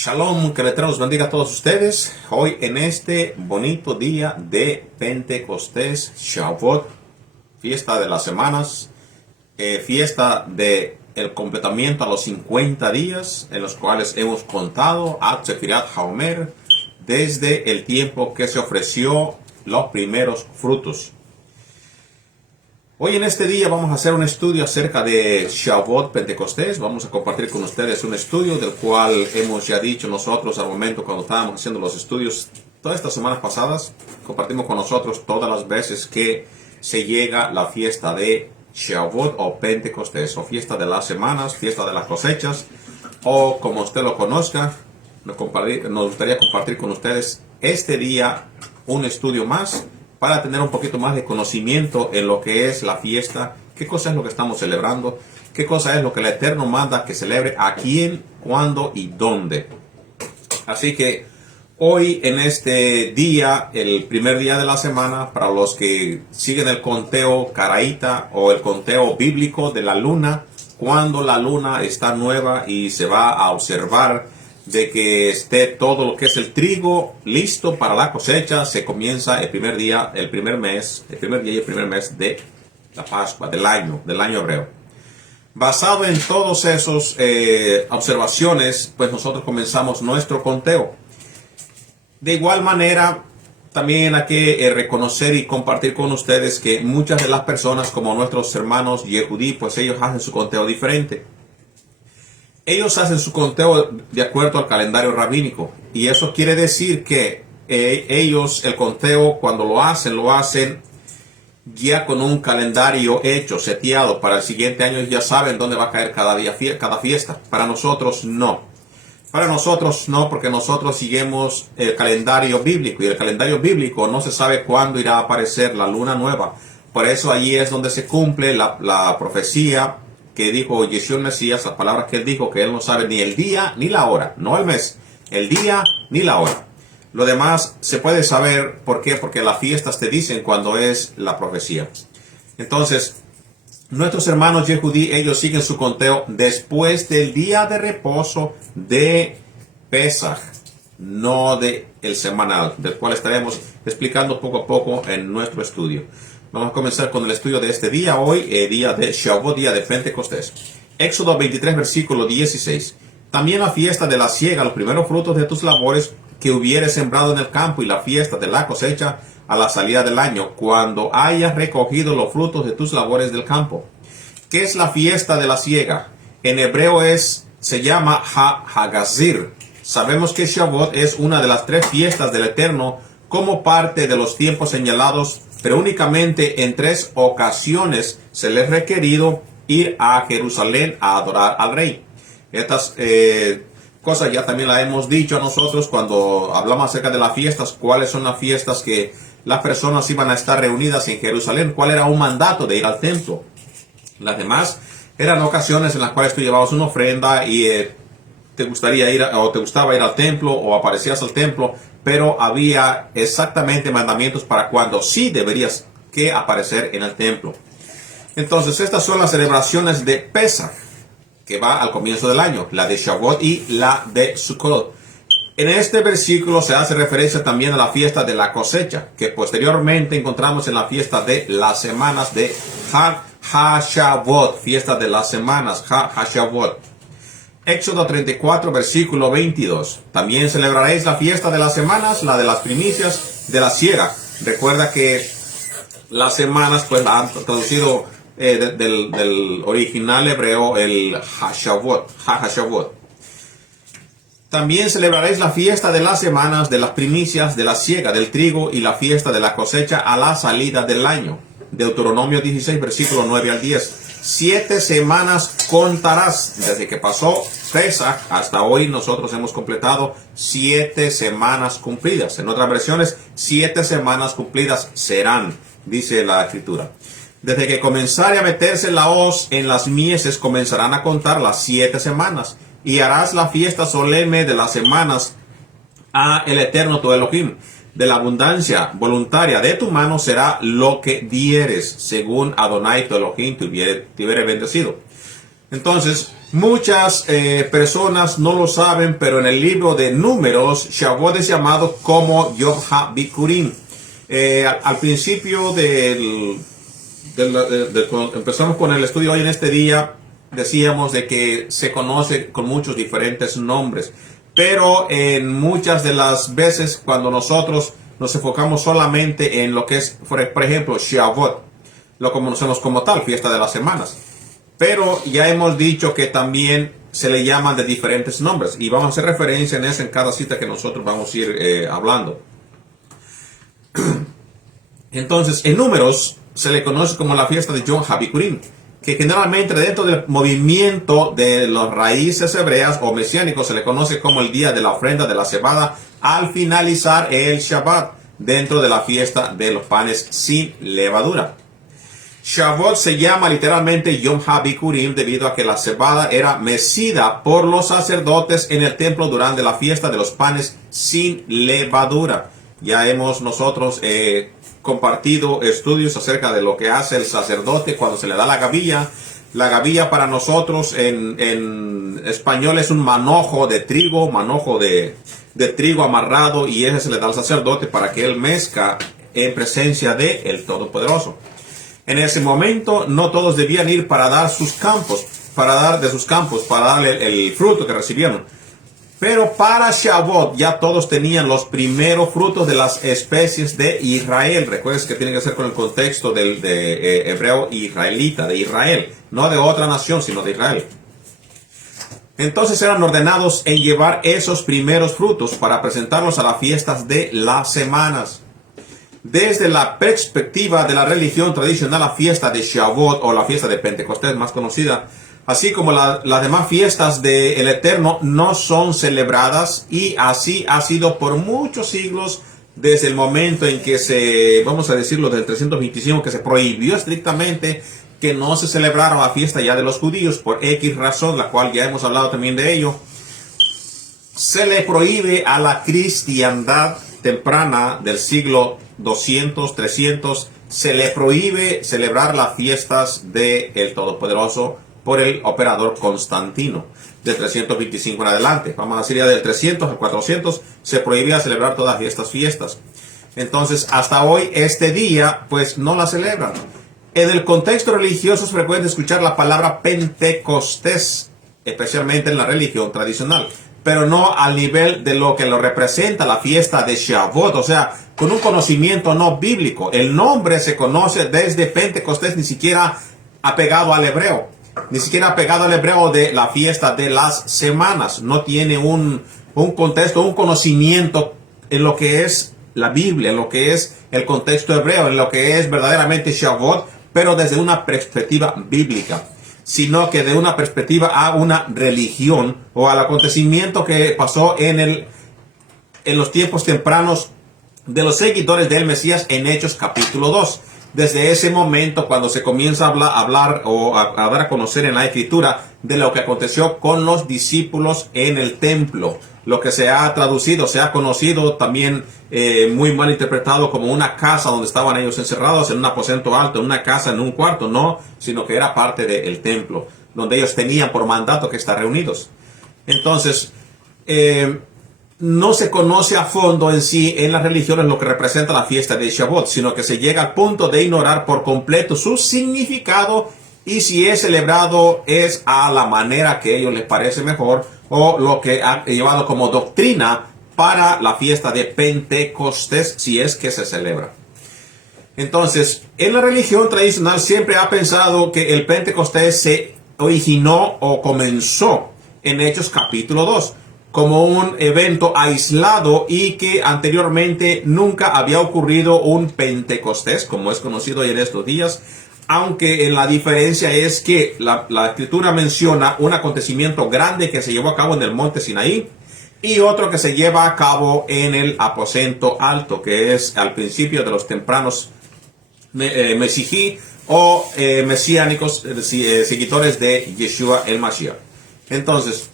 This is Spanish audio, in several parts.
Shalom, que el Eterno los bendiga a todos ustedes. Hoy en este bonito día de Pentecostés, Shavuot, fiesta de las semanas, fiesta de el completamiento a los 50 días en los cuales hemos contado a Sefirat HaOmer desde el tiempo que se ofreció los primeros frutos. Hoy en este día vamos a hacer un estudio acerca de Shavuot Pentecostés. Vamos a compartir con ustedes un estudio del cual hemos ya dicho nosotros al momento cuando estábamos haciendo los estudios todas estas semanas pasadas. Compartimos con nosotros todas las veces que se llega la fiesta de Shavuot o Pentecostés, o fiesta de las semanas, fiesta de las cosechas, o como usted lo conozca. Nos gustaría compartir con ustedes este día un estudio más para tener un poquito más de conocimiento en lo que es la fiesta, qué cosa es lo que estamos celebrando, qué cosa es lo que el Eterno manda que celebre, a quién, cuándo y dónde. Así que hoy en este día, el primer día de la semana, para los que siguen el conteo caraíta o el conteo bíblico de la luna, cuando la luna está nueva y se va a observar de que esté todo lo que es el trigo listo para la cosecha, se comienza el primer día, el primer día y el primer mes de la Pascua, del año hebreo. Basado en todos esos observaciones, pues nosotros comenzamos nuestro conteo. De igual manera, también hay que reconocer y compartir con ustedes que muchas de las personas, como nuestros hermanos Yehudí, pues ellos hacen su conteo diferente. Ellos hacen su conteo de acuerdo al calendario rabínico, y eso quiere decir que ellos el conteo cuando lo hacen ya con un calendario hecho, seteado para el siguiente año. Ya saben dónde va a caer cada fiesta. Para nosotros no. Porque nosotros seguimos el calendario bíblico, y el calendario bíblico no se sabe cuándo irá a aparecer la luna nueva. Por eso allí es donde se cumple la profecía que dijo Yeshua Mesías, las palabras que él dijo, que él no sabe ni el día ni la hora, no el mes, el día ni la hora. Lo demás se puede saber, ¿por qué? Porque las fiestas te dicen cuando es la profecía. Entonces, nuestros hermanos Yehudí, ellos siguen su conteo después del día de reposo de Pesaj, no de el semanal, del cual estaremos explicando poco a poco en nuestro estudio. Vamos a comenzar con el estudio de este día, hoy, día de Shavuot, día de Pentecostés. Éxodo 23, versículo 16. También la fiesta de la siega, los primeros frutos de tus labores que hubieres sembrado en el campo, y la fiesta de la cosecha a la salida del año, cuando hayas recogido los frutos de tus labores del campo. ¿Qué es la fiesta de la siega? En hebreo se llama Hagazir. Sabemos que Shavuot es una de las 3 fiestas del Eterno como parte de los tiempos señalados, pero únicamente en 3 ocasiones se les ha requerido ir a Jerusalén a adorar al rey. Estas cosas ya también las hemos dicho a nosotros cuando hablamos acerca de las fiestas, cuáles son las fiestas que las personas iban a estar reunidas en Jerusalén, cuál era un mandato de ir al templo. Las demás eran ocasiones en las cuales tú llevabas una ofrenda y te gustaba ir al templo o aparecías al templo, pero había exactamente mandamientos para cuando sí deberías que aparecer en el templo. Entonces, estas son las celebraciones de Pesaj, que va al comienzo del año, la de Shavuot y la de Sukkot. En este versículo se hace referencia también a la fiesta de la cosecha, que posteriormente encontramos en la fiesta de las semanas de Hag HaShavuot, fiesta de las semanas, Hag HaShavuot. Éxodo 34, versículo 22. También celebraréis la fiesta de las semanas, la de las primicias de la siega. Recuerda que las semanas, pues la han traducido del original hebreo, el HaShavuot. También celebraréis la fiesta de las semanas, de las primicias de la siega del trigo, y la fiesta de la cosecha a la salida del año. Deuteronomio 16, versículo 9 al 10. 7 semanas contarás. Desde que pasó Pesaj hasta hoy nosotros hemos completado 7 semanas cumplidas. En otras versiones, 7 semanas cumplidas serán, dice la escritura. Desde que comenzare a meterse la hoz en las mieses, comenzarán a contar las 7 semanas. Y harás la fiesta solemne de las semanas a el Eterno tu Elohim. De la abundancia voluntaria de tu mano será lo que dieres, según Adonai tu Elohim te hubiere bendecido. Entonces, Muchas personas no lo saben, pero en el libro de Números, Shavuot es llamado como Yom HaBikurim. Al principio cuando empezamos con el estudio hoy en este día, decíamos de que se conoce con muchos diferentes nombres. Pero en muchas de las veces cuando nosotros nos enfocamos solamente en lo que es, por ejemplo, Shavuot, lo conocemos como tal, fiesta de las semanas. Pero ya hemos dicho que también se le llaman de diferentes nombres y vamos a hacer referencia en eso en cada cita que nosotros vamos a ir hablando. Entonces, en Números se le conoce como la fiesta de Yom HaBikurim, que generalmente dentro del movimiento de las raíces hebreas o mesiánicos se le conoce como el día de la ofrenda de la cebada al finalizar el Shabbat, dentro de la fiesta de los panes sin levadura. Shavuot se llama literalmente Yom HaBikurim debido a que la cebada era mecida por los sacerdotes en el templo durante la fiesta de los panes sin levadura. Ya hemos nosotros compartido estudios acerca de lo que hace el sacerdote cuando se le da la gavilla. La gavilla para nosotros en español es un manojo de trigo, de trigo amarrado, y ese se le da al sacerdote para que él mezcla en presencia de el Todopoderoso. En ese momento no todos debían ir para dar para darle el fruto que recibieron. Pero para Shavuot ya todos tenían los primeros frutos de las especies de Israel. Recuerden que tiene que ser con el contexto de hebreo israelita, de Israel. No de otra nación, sino de Israel. Entonces eran ordenados en llevar esos primeros frutos para presentarlos a las fiestas de las semanas. Desde la perspectiva de la religión tradicional, la fiesta de Shavuot o la fiesta de Pentecostés más conocida, así como las demás fiestas del Eterno, no son celebradas, y así ha sido por muchos siglos, desde el momento en que vamos a decirlo, del 325, que se prohibió estrictamente que no se celebrara la fiesta ya de los judíos por X razón, la cual ya hemos hablado también de ello. Se le prohíbe a la cristiandad temprana del siglo 200, 300, se le prohíbe celebrar las fiestas del Todopoderoso por el emperador Constantino, de 325 en adelante. Vamos a decir ya del 300 al 400 se prohibía celebrar todas estas fiestas. Entonces, hasta hoy, este día, pues no la celebran. En el contexto religioso es frecuente escuchar la palabra Pentecostés, especialmente en la religión tradicional, pero no al nivel de lo que lo representa la fiesta de Shavuot, o sea, con un conocimiento no bíblico. El nombre se conoce desde Pentecostés, ni siquiera apegado al hebreo. Ni siquiera apegado al hebreo de la fiesta de las semanas. No tiene un contexto, un conocimiento en lo que es la Biblia, en lo que es el contexto hebreo, en lo que es verdaderamente Shavuot, pero desde una perspectiva bíblica, sino que de una perspectiva a una religión o al acontecimiento que pasó en los tiempos tempranos de los seguidores del Mesías en Hechos capítulo 2. Desde ese momento, cuando se comienza a hablar o a dar a conocer en la Escritura de lo que aconteció con los discípulos en el templo, lo que se ha traducido, se ha conocido también muy mal interpretado como una casa donde estaban ellos encerrados en un aposento alto, en una casa, en un cuarto, no, sino que era parte del templo, donde ellos tenían por mandato que estar reunidos. Entonces, no se conoce a fondo en sí en las religiones lo que representa la fiesta de Shavuot, sino que se llega al punto de ignorar por completo su significado, y si es celebrado es a la manera que a ellos les parece mejor, o lo que ha llevado como doctrina para la fiesta de Pentecostés, si es que se celebra. Entonces, en la religión tradicional siempre ha pensado que el Pentecostés se originó o comenzó en Hechos capítulo 2. Como un evento aislado, y que anteriormente nunca había ocurrido un Pentecostés, como es conocido hoy en estos días, aunque la diferencia es que la Escritura menciona un acontecimiento grande que se llevó a cabo en el monte Sinaí, y otro que se lleva a cabo en el aposento alto, que es al principio de los tempranos Mesijí o mesiánicos seguidores de Yeshua el Mashiach. Entonces,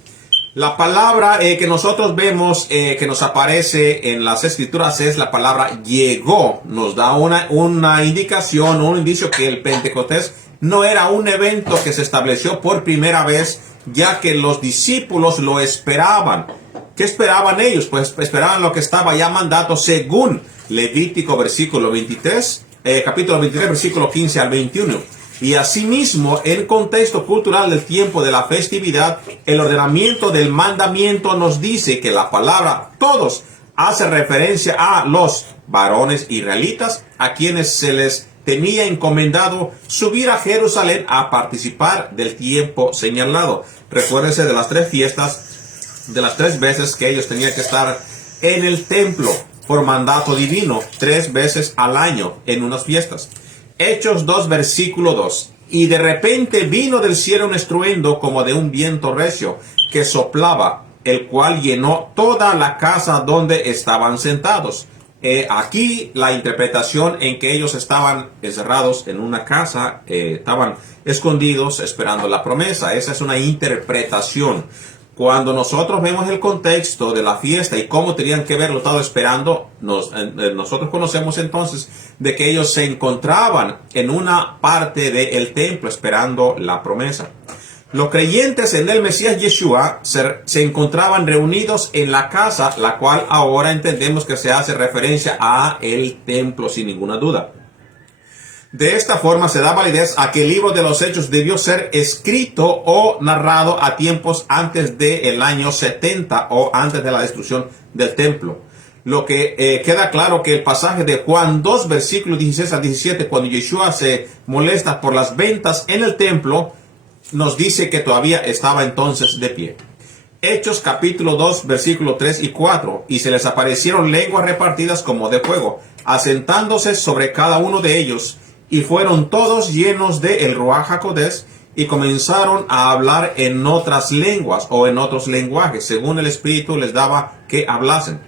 la palabra que nosotros vemos que nos aparece en las Escrituras es la palabra llegó. Nos da una indicación, un indicio que el Pentecostés no era un evento que se estableció por primera vez ya que los discípulos lo esperaban. ¿Qué esperaban ellos? Pues esperaban lo que estaba ya mandato según Levítico capítulo 23, versículo 15 al 21. Y asimismo, en contexto cultural del tiempo de la festividad, el ordenamiento del mandamiento nos dice que la palabra todos hace referencia a los varones israelitas, a quienes se les tenía encomendado subir a Jerusalén a participar del tiempo señalado. Recuérdense de las 3 fiestas, de las 3 veces que ellos tenían que estar en el templo por mandato divino, 3 veces al año en unas fiestas. Hechos 2, versículo 2. Y de repente vino del cielo un estruendo como de un viento recio que soplaba, el cual llenó toda la casa donde estaban sentados. Aquí la interpretación en que ellos estaban encerrados en una casa, estaban escondidos esperando la promesa. Esa es una interpretación. Cuando nosotros vemos el contexto de la fiesta y cómo tenían que haberlo estado esperando, nosotros conocemos entonces de que ellos se encontraban en una parte del templo esperando la promesa. Los creyentes en el Mesías Yeshua se encontraban reunidos en la casa, la cual ahora entendemos que se hace referencia a el templo sin ninguna duda. De esta forma se da validez a que el libro de los Hechos debió ser escrito o narrado a tiempos antes del año 70 o antes de la destrucción del templo. Lo que queda claro que el pasaje de Juan 2, versículos 16 al 17, cuando Yeshua se molesta por las ventas en el templo, nos dice que todavía estaba entonces de pie. Hechos capítulo 2, versículos 3 y 4. Y se les aparecieron lenguas repartidas como de fuego, asentándose sobre cada uno de ellos. Y fueron todos llenos de el Ruach HaKodesh y comenzaron a hablar en otras lenguas o en otros lenguajes, según el Espíritu les daba que hablasen.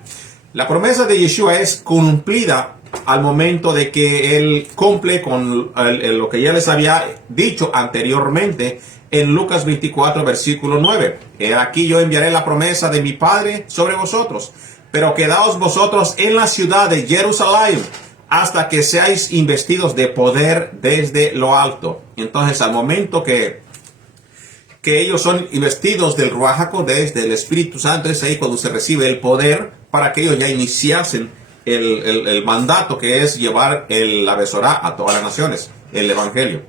La promesa de Yeshua es cumplida al momento de que Él cumple con lo que ya les había dicho anteriormente en Lucas 24, versículo 9. Aquí yo enviaré la promesa de mi Padre sobre vosotros, pero quedaos vosotros en la ciudad de Jerusalén hasta que seáis investidos de poder desde lo alto. Entonces, al momento que ellos son investidos del Ruach HaKodesh, del Espíritu Santo, es ahí cuando se recibe el poder para que ellos ya iniciasen el mandato, que es llevar la Besorá a todas las naciones, el Evangelio.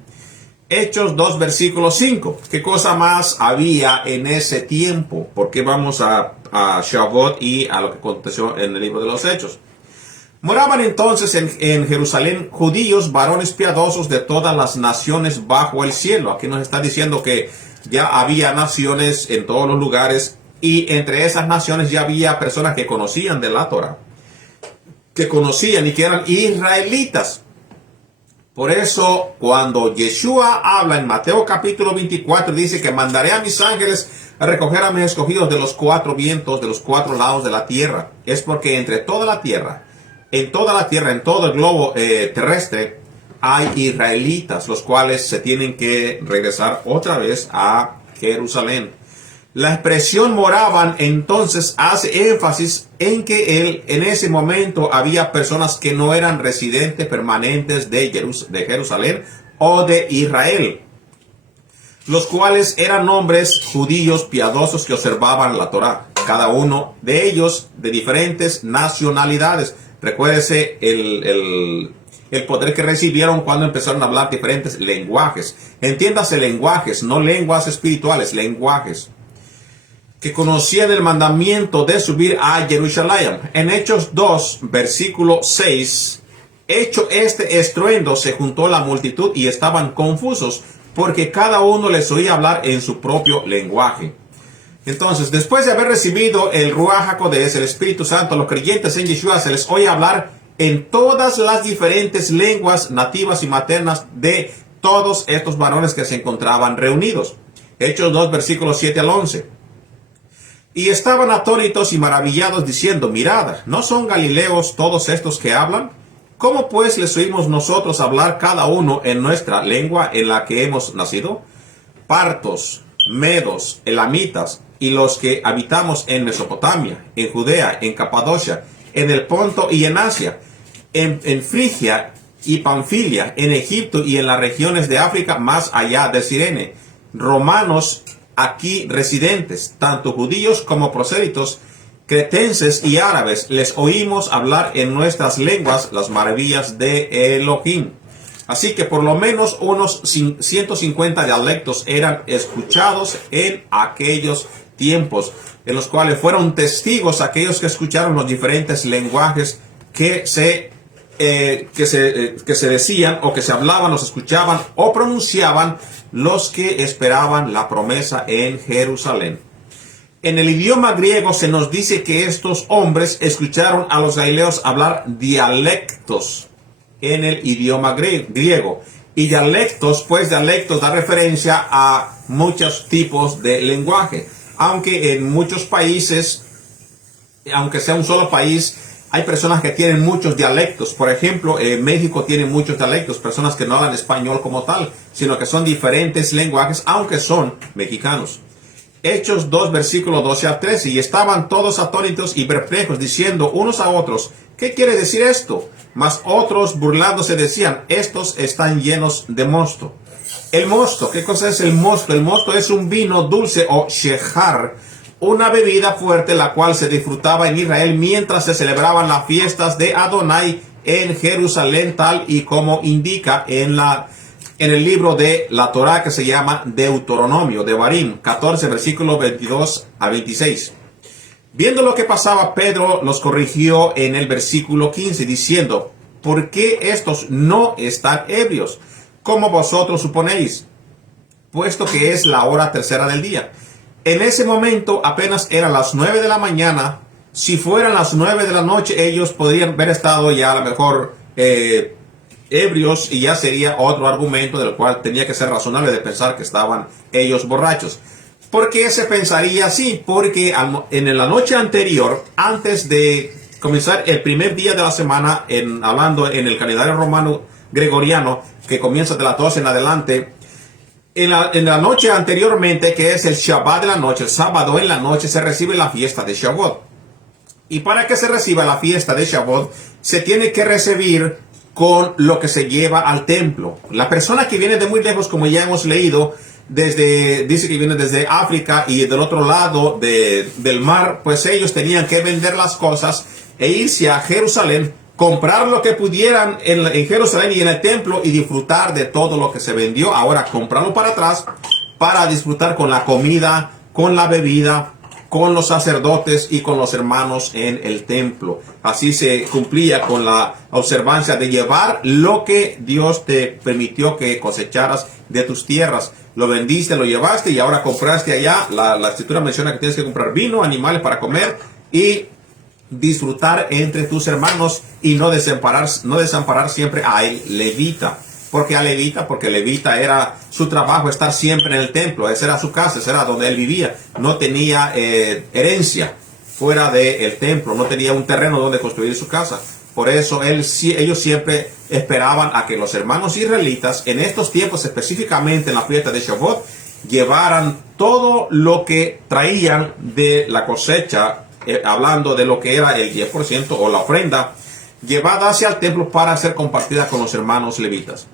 Hechos 2, versículo 5. ¿Qué cosa más había en ese tiempo? Porque vamos a Shavuot y a lo que aconteció en el libro de los Hechos. Moraban entonces en Jerusalén judíos, varones piadosos de todas las naciones bajo el cielo. Aquí nos está diciendo que ya había naciones en todos los lugares, y entre esas naciones ya había personas que conocían de la Torah, que conocían y que eran israelitas. Por eso, cuando Yeshua habla en Mateo capítulo 24, dice que mandaré a mis ángeles a recoger a mis escogidos de los 4 vientos, de los 4 lados de la tierra. Es porque entre toda la tierra, en todo el globo terrestre, hay israelitas, los cuales se tienen que regresar otra vez a Jerusalén. La expresión moraban entonces hace énfasis en que en ese momento había personas que no eran residentes permanentes de Jerusalén o de Israel, los cuales eran hombres judíos piadosos que observaban la Torá, cada uno de ellos de diferentes nacionalidades. Recuérdese el poder que recibieron cuando empezaron a hablar diferentes lenguajes. Entiéndase lenguajes, no lenguas espirituales, lenguajes. Que conocían el mandamiento de subir a Jerusalén. En Hechos 2, versículo 6, hecho este estruendo, se juntó la multitud y estaban confusos, porque cada uno les oía hablar en su propio lenguaje. Entonces, después de haber recibido el Ruach HaKodesh, el Espíritu Santo, los creyentes en Yeshua se les oye hablar en todas las diferentes lenguas nativas y maternas de todos estos varones que se encontraban reunidos. Hechos 2, versículos 7 al 11. Y estaban atónitos y maravillados diciendo, mirad, ¿no son galileos todos estos que hablan? ¿Cómo pues les oímos nosotros hablar cada uno en nuestra lengua en la que hemos nacido? Partos, medos, elamitas, y los que habitamos en Mesopotamia, en Judea, en Capadocia, en el Ponto y en Asia, en Frigia y Panfilia, en Egipto y en las regiones de África más allá de Cirene, romanos aquí residentes, tanto judíos como prosélitos, cretenses y árabes, les oímos hablar en nuestras lenguas las maravillas de Elohim. Así que por lo menos unos 150 dialectos eran escuchados en aquellos tiempos, en los cuales fueron testigos aquellos que escucharon los diferentes lenguajes que se decían o que se hablaban o se escuchaban o pronunciaban los que esperaban la promesa en Jerusalén. En el idioma griego se nos dice que estos hombres escucharon a los galileos hablar dialectos en el idioma griego. Y dialectos, pues dialectos da referencia a muchos tipos de lenguaje. Aunque en muchos países, aunque sea un solo país, hay personas que tienen muchos dialectos. Por ejemplo, México tiene muchos dialectos, personas que no hablan español como tal, sino que son diferentes lenguajes, aunque son mexicanos. Hechos 2, versículo 12 a 13. Y estaban todos atónitos y perplejos, diciendo unos a otros, ¿qué quiere decir esto? Mas otros, burlándose, decían, estos están llenos de mosto. El mosto, ¿qué cosa es el mosto? El mosto es un vino dulce o shejar, una bebida fuerte la cual se disfrutaba en Israel mientras se celebraban las fiestas de Adonai en Jerusalén, tal y como indica en el libro de la Torá que se llama Deuteronomio, Devarim 14, versículos 22 a 26. Viendo lo que pasaba, Pedro los corrigió en el versículo 15, diciendo, ¿por qué estos no están ebrios, como vosotros suponéis? Puesto que es la hora tercera del día. En ese momento apenas eran las 9 de la mañana. Si fueran las 9 de la noche, ellos podrían haber estado ya a lo mejor ebrios, y ya sería otro argumento del cual tenía que ser razonable de pensar que estaban ellos borrachos. ¿Por qué se pensaría así? Porque en la noche anterior, antes de comenzar el primer día de la semana, hablando en el calendario romano gregoriano, que comienza de las 12 en adelante, en la noche anteriormente, que es el Shabbat de la noche, el sábado en la noche, se recibe la fiesta de Shavuot. Y para que se reciba la fiesta de Shavuot, se tiene que recibir con lo que se lleva al templo. La persona que viene de muy lejos, como ya hemos leído, dice que viene desde África y del otro lado del mar, pues ellos tenían que vender las cosas e irse a Jerusalén, comprar lo que pudieran en Jerusalén y en el templo y disfrutar de todo lo que se vendió. Ahora comprarlo para atrás para disfrutar con la comida, con la bebida, con los sacerdotes y con los hermanos en el templo. Así se cumplía con la observancia de llevar lo que Dios te permitió que cosecharas de tus tierras. Lo vendiste, lo llevaste y ahora compraste allá. La escritura menciona que tienes que comprar vino, animales para comer y disfrutar entre tus hermanos y no desamparar siempre al levita. Porque levita era su trabajo estar siempre en el templo. Esa era su casa, esa era donde él vivía. No tenía herencia fuera del templo, no tenía un terreno donde construir su casa. Por eso ellos siempre esperaban a que los hermanos israelitas, en estos tiempos específicamente en la fiesta de Shavuot, llevaran todo lo que traían de la cosecha, hablando de lo que era el 10% o la ofrenda, llevada hacia el templo para ser compartida con los hermanos levitas.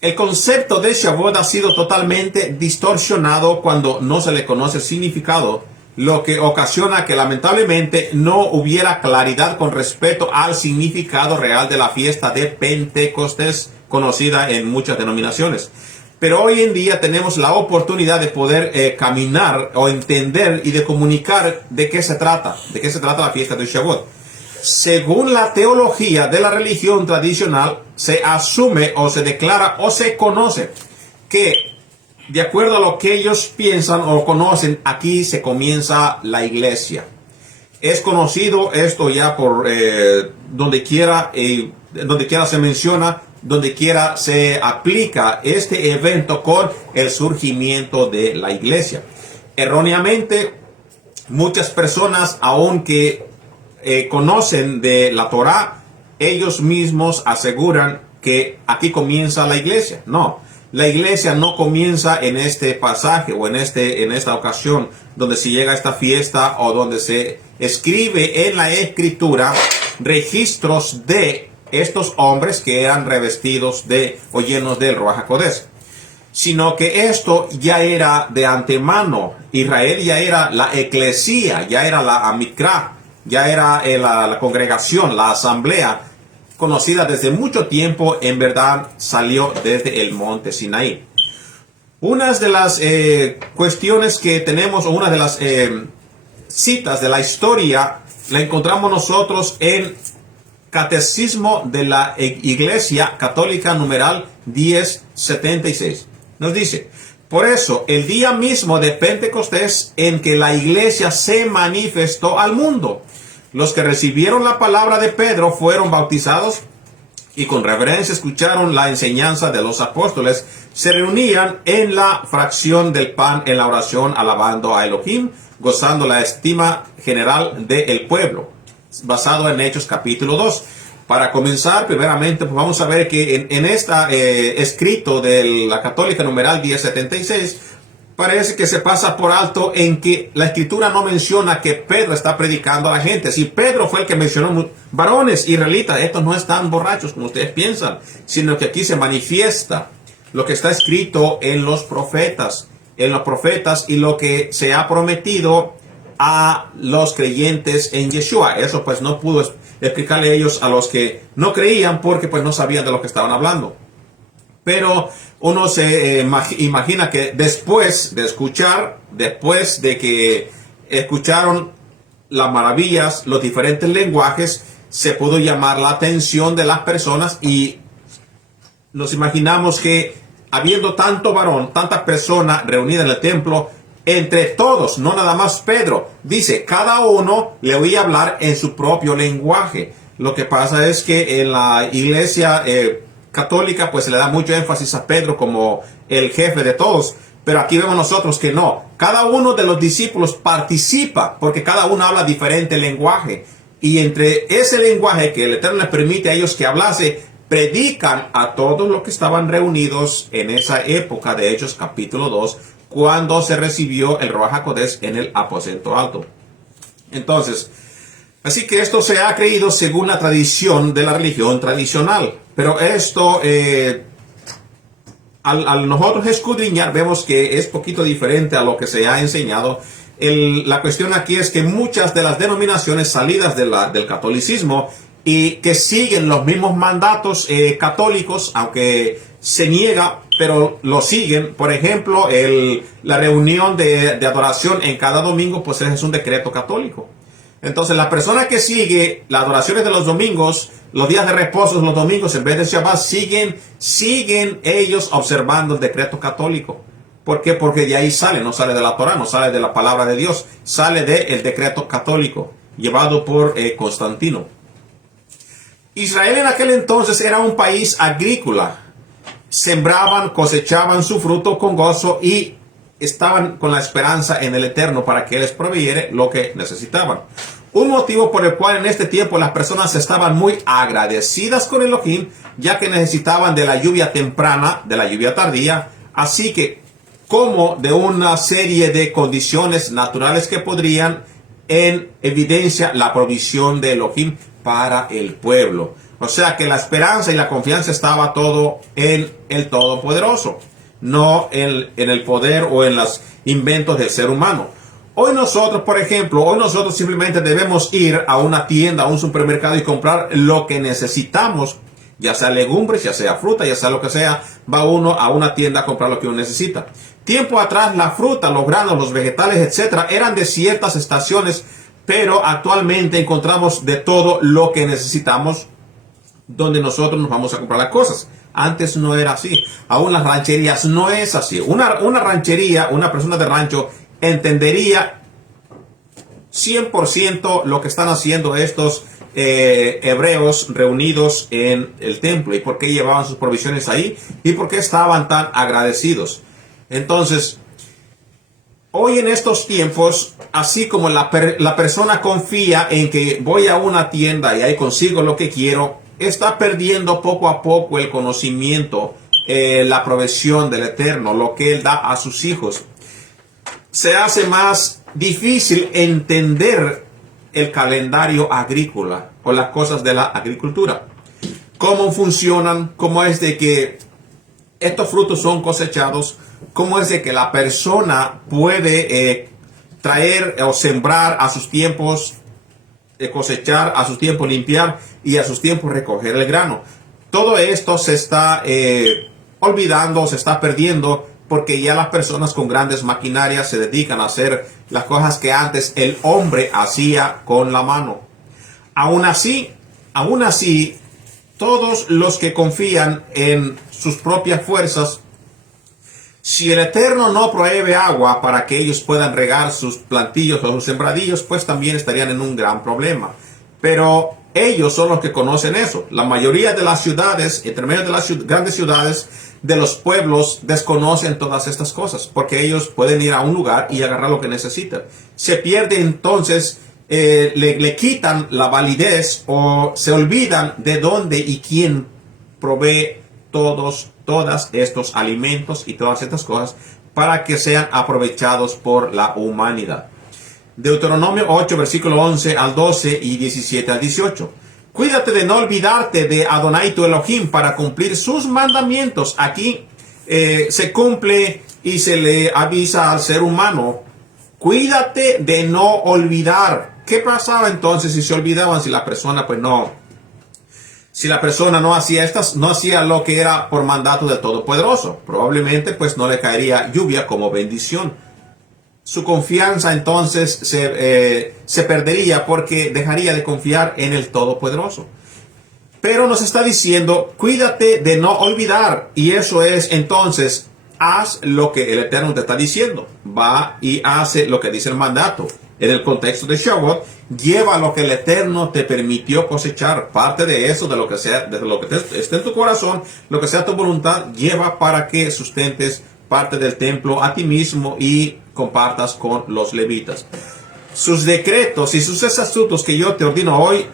El concepto de Shavuot ha sido totalmente distorsionado cuando no se le conoce el significado, lo que ocasiona que lamentablemente no hubiera claridad con respecto al significado real de la fiesta de Pentecostés, conocida en muchas denominaciones. Pero hoy en día tenemos la oportunidad de poder caminar o entender y de comunicar de qué se trata la fiesta de Shavuot. Según la teología de la religión tradicional, se asume o se declara o se conoce que, de acuerdo a lo que ellos piensan o conocen, aquí se comienza la iglesia. Es conocido esto ya por donde quiera se menciona, donde quiera se aplica este evento con el surgimiento de la iglesia. Erróneamente, muchas personas, aunque conocen de la Torá, ellos mismos aseguran que aquí comienza la iglesia. No, la iglesia no comienza en este pasaje o en esta ocasión donde se llega a esta fiesta o donde se escribe en la escritura registros de estos hombres que eran revestidos o llenos del Ruach HaKodesh. sino que esto ya era de antemano. Israel ya era la eclesía, ya era la Amikra, ya era la congregación, la asamblea, conocida desde mucho tiempo. En verdad salió desde el monte Sinaí. Una de las cuestiones que tenemos, o una de las citas de la historia, la encontramos nosotros en Catecismo de la Iglesia Católica numeral 1076. Nos dice: por eso, el día mismo de Pentecostés, en que la iglesia se manifestó al mundo, los que recibieron la palabra de Pedro fueron bautizados y con reverencia escucharon la enseñanza de los apóstoles. Se reunían en la fracción del pan, en la oración, alabando a Elohim, gozando la estima general del pueblo. Basado en Hechos capítulo 2. Para comenzar, primeramente, pues vamos a ver que en este escrito de la Católica numeral 1076, parece que se pasa por alto en que la escritura no menciona que Pedro está predicando a la gente. Si Pedro fue el que mencionó varones israelitas, estos no están borrachos como ustedes piensan, sino que aquí se manifiesta lo que está escrito en los profetas y lo que se ha prometido a los creyentes en Yeshua. Eso pues no pudo explicarle a ellos, a los que no creían, porque pues no sabían de lo que estaban hablando. Pero uno se imagina que después de que escucharon las maravillas, los diferentes lenguajes, se pudo llamar la atención de las personas, y nos imaginamos que habiendo tanto varón, tanta persona reunida en el templo, entre todos, no nada más Pedro, dice, cada uno le oía hablar en su propio lenguaje. Lo que pasa es que en la iglesia católica pues se le da mucho énfasis a Pedro como el jefe de todos, pero aquí vemos nosotros que no. Cada uno de los discípulos participa, porque cada uno habla diferente lenguaje, y entre ese lenguaje que el Eterno les permite a ellos que hablase, predican a todos los que estaban reunidos en esa época de Hechos capítulo 2, cuando se recibió el Ruach HaKodesh en el aposento alto. Entonces, así que esto se ha creído según la tradición de la religión tradicional. Pero esto, al nosotros escudriñar, vemos que es poquito diferente a lo que se ha enseñado. La cuestión aquí es que muchas de las denominaciones salidas del catolicismo y que siguen los mismos mandatos católicos, aunque se niega, pero lo siguen. Por ejemplo, la reunión de adoración en cada domingo, pues es un decreto católico. Entonces, la persona que sigue las adoraciones de los domingos, los días de reposo, los domingos, en vez de Shabbat, siguen ellos observando el decreto católico. ¿Por qué? Porque de ahí sale, no sale de la Torah, no sale de la palabra de Dios, sale del decreto católico, llevado por Constantino. Israel en aquel entonces era un país agrícola. Sembraban, cosechaban su fruto con gozo y estaban con la esperanza en el Eterno para que les proveyera lo que necesitaban. Un motivo por el cual en este tiempo las personas estaban muy agradecidas con Elohim, ya que necesitaban de la lluvia temprana, de la lluvia tardía, así que como de una serie de condiciones naturales que podrían en evidencia la provisión de Elohim para el pueblo. O sea que la esperanza y la confianza estaba todo en el Todopoderoso, no en el poder o en los inventos del ser humano. Hoy nosotros, por ejemplo, simplemente debemos ir a una tienda, a un supermercado y comprar lo que necesitamos, ya sea legumbres, ya sea fruta, ya sea lo que sea. Va uno a una tienda a comprar lo que uno necesita. Tiempo atrás la fruta, los granos, los vegetales, etcétera, eran de ciertas estaciones, pero actualmente encontramos de todo lo que necesitamos donde nosotros nos vamos a comprar las cosas. Antes no era así. Aún las rancherías no es así. Una ranchería, una persona de rancho entendería 100% lo que están haciendo estos hebreos reunidos en el templo, y por qué llevaban sus provisiones ahí y por qué estaban tan agradecidos. Entonces, hoy en estos tiempos, así como la persona confía en que voy a una tienda y ahí consigo lo que quiero, está perdiendo poco a poco el conocimiento, la provisión del Eterno, lo que Él da a sus hijos. Se hace más difícil entender el calendario agrícola o las cosas de la agricultura. Cómo funcionan, cómo es de que estos frutos son cosechados, cómo es de que la persona puede traer o sembrar a sus tiempos, cosechar a sus tiempos, limpiar y a sus tiempos recoger el grano. Todo esto se está olvidando, se está perdiendo, porque ya las personas con grandes maquinarias se dedican a hacer las cosas que antes el hombre hacía con la mano. Aún así, todos los que confían en sus propias fuerzas, si el Eterno no provee agua para que ellos puedan regar sus plantillos o sus sembradillos, pues también estarían en un gran problema. Pero ellos son los que conocen eso. La mayoría de las ciudades, entre medio de las grandes ciudades, de los pueblos, desconocen todas estas cosas, porque ellos pueden ir a un lugar y agarrar lo que necesitan. Se pierde entonces, le quitan la validez o se olvidan de dónde y quién provee todos estos alimentos y todas estas cosas para que sean aprovechados por la humanidad. Deuteronomio 8, versículo 11 al 12 y 17 al 18. Cuídate de no olvidarte de Adonai tu Elohim para cumplir sus mandamientos. Aquí se cumple y se le avisa al ser humano. Cuídate de no olvidar. ¿Qué pasaba entonces si se olvidaban? Si la persona no hacía lo que era por mandato del Todopoderoso, probablemente pues no le caería lluvia como bendición. Su confianza entonces se perdería porque dejaría de confiar en el Todopoderoso. Pero nos está diciendo, cuídate de no olvidar. Y eso es entonces, haz lo que el Eterno te está diciendo. Va y hace lo que dice el mandato. En el contexto de Shavuot, lleva lo que el Eterno te permitió cosechar. Parte de eso, de lo que sea, de lo que esté en tu corazón, lo que sea tu voluntad, lleva para que sustentes parte del templo a ti mismo y compartas con los levitas. Sus decretos y sus estatutos que yo te ordeno hoy,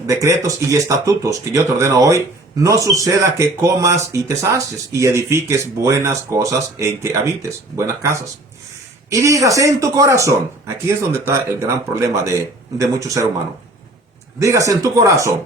decretos y estatutos que yo te ordeno hoy, no suceda que comas y te sacies y edifiques buenas cosas en que habites, buenas casas. Y digas en tu corazón, aquí es donde está el gran problema de muchos seres humanos. Digas en tu corazón,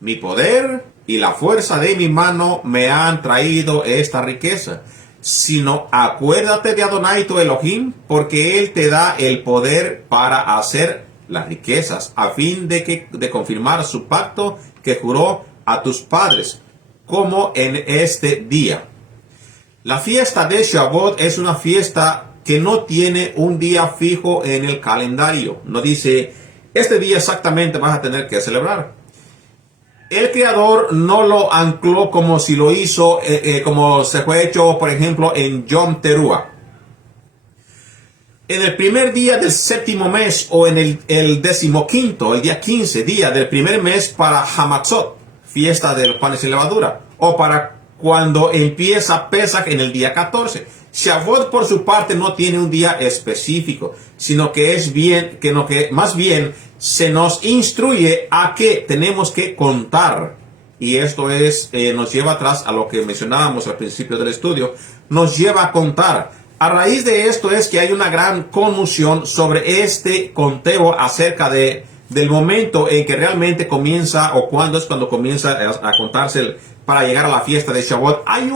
mi poder y la fuerza de mi mano me han traído esta riqueza. Sino acuérdate de Adonai tu Elohim, porque Él te da el poder para hacer las riquezas, a fin de confirmar su pacto que juró a tus padres, como en este día. La fiesta de Shavuot es una fiesta que no tiene un día fijo en el calendario. No dice, este día exactamente vas a tener que celebrar. El Creador no lo ancló como si lo hizo, como se fue hecho, por ejemplo, en Yom Teruah. En el primer día del séptimo mes o en el 15º, el día 15, día del primer mes para Hamatzot, fiesta de los panes sin levadura, o para cuando empieza Pesach en el día 14. Shavuot por su parte no tiene un día específico, sino que más bien se nos instruye a que tenemos que contar. Y esto nos lleva atrás a lo que mencionábamos al principio del estudio, nos lleva a contar. A raíz de esto es que hay una gran conmoción sobre este conteo acerca del momento en que realmente comienza o cuando comienza a contarse para llegar a la fiesta de Shavuot. Hay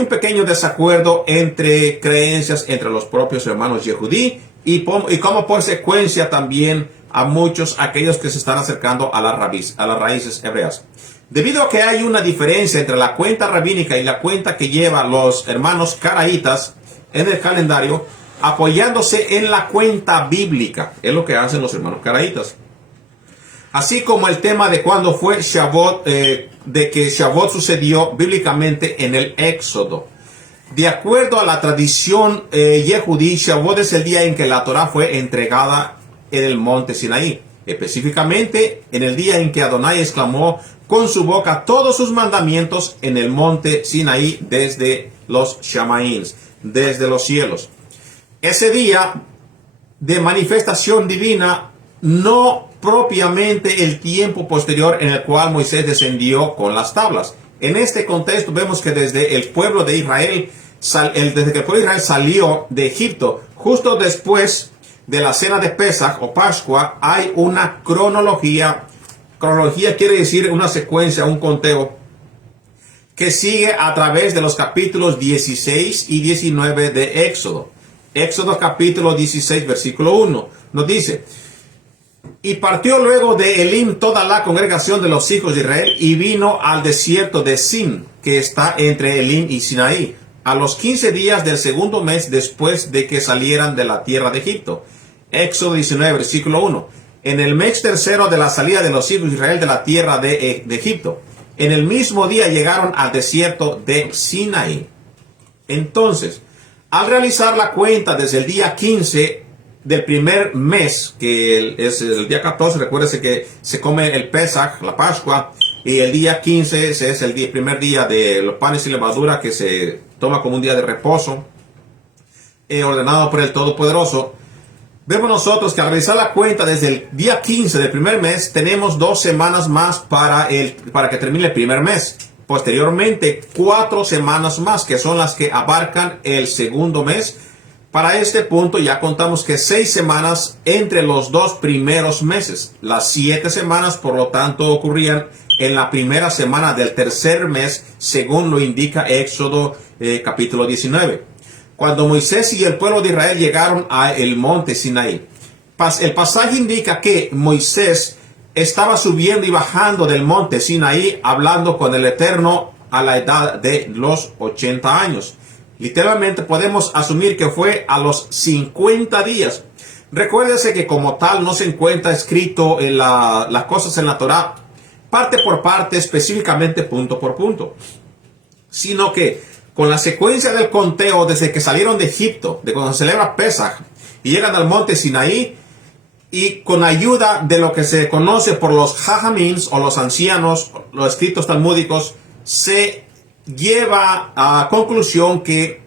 un pequeño desacuerdo entre creencias entre los propios hermanos Yehudí y como consecuencia también a aquellos que se están acercando a las raíces hebreas. Debido a que hay una diferencia entre la cuenta rabínica y la cuenta que llevan los hermanos caraítas en el calendario, apoyándose en la cuenta bíblica, es lo que hacen los hermanos caraítas. Así como el tema de cuándo fue Shavuot, de que Shavuot sucedió bíblicamente en el Éxodo. De acuerdo a la tradición yehudí, Shavuot es el día en que la Torah fue entregada en el monte Sinaí. Específicamente en el día en que Adonai exclamó con su boca todos sus mandamientos en el monte Sinaí desde los Shamaim, desde los cielos. Ese día de manifestación divina, no propiamente el tiempo posterior en el cual Moisés descendió con las tablas. En este contexto vemos que desde el pueblo de Israel, desde que el pueblo de Israel salió de Egipto, justo después de la cena de Pesach o Pascua, hay una cronología. Cronología quiere decir una secuencia, un conteo, que sigue a través de los capítulos 16 y 19 de Éxodo. Éxodo capítulo 16, versículo 1, nos dice: y partió luego de Elim toda la congregación de los hijos de Israel y vino al desierto de Sin, que está entre Elim y Sinaí, a los 15 días del segundo mes después de que salieran de la tierra de Egipto. Éxodo 19, versículo 1. En el mes tercero de la salida de los hijos de Israel de la tierra de Egipto, en el mismo día llegaron al desierto de Sinaí. Entonces, al realizar la cuenta desde el día 15 del primer mes, que es el día 14, recuérdese que se come el Pesaj, la Pascua, y el día 15 es el primer día de los panes y levadura, que se toma como un día de reposo, ordenado por el Todopoderoso. Vemos nosotros que al realizar la cuenta desde el día 15 del primer mes, tenemos 2 semanas más para que termine el primer mes. Posteriormente, 4 semanas más, que son las que abarcan el segundo mes. Para este punto ya contamos que 6 semanas entre los 2 primeros meses. Las 7 semanas, por lo tanto, ocurrían en la primera semana del tercer mes, según lo indica Éxodo capítulo 19. Cuando Moisés y el pueblo de Israel llegaron al monte Sinaí. El pasaje indica que Moisés estaba subiendo y bajando del monte Sinaí, hablando con el Eterno a la edad de los 80 años. Literalmente podemos asumir que fue a los 50 días. Recuérdese que como tal no se encuentra escrito en las cosas en la Torá, parte por parte, específicamente punto por punto, sino que con la secuencia del conteo desde que salieron de Egipto, de cuando se celebra Pesaj y llegan al monte Sinaí, y con ayuda de lo que se conoce por los Jajamims o los ancianos, los escritos talmúdicos, se lleva a conclusión que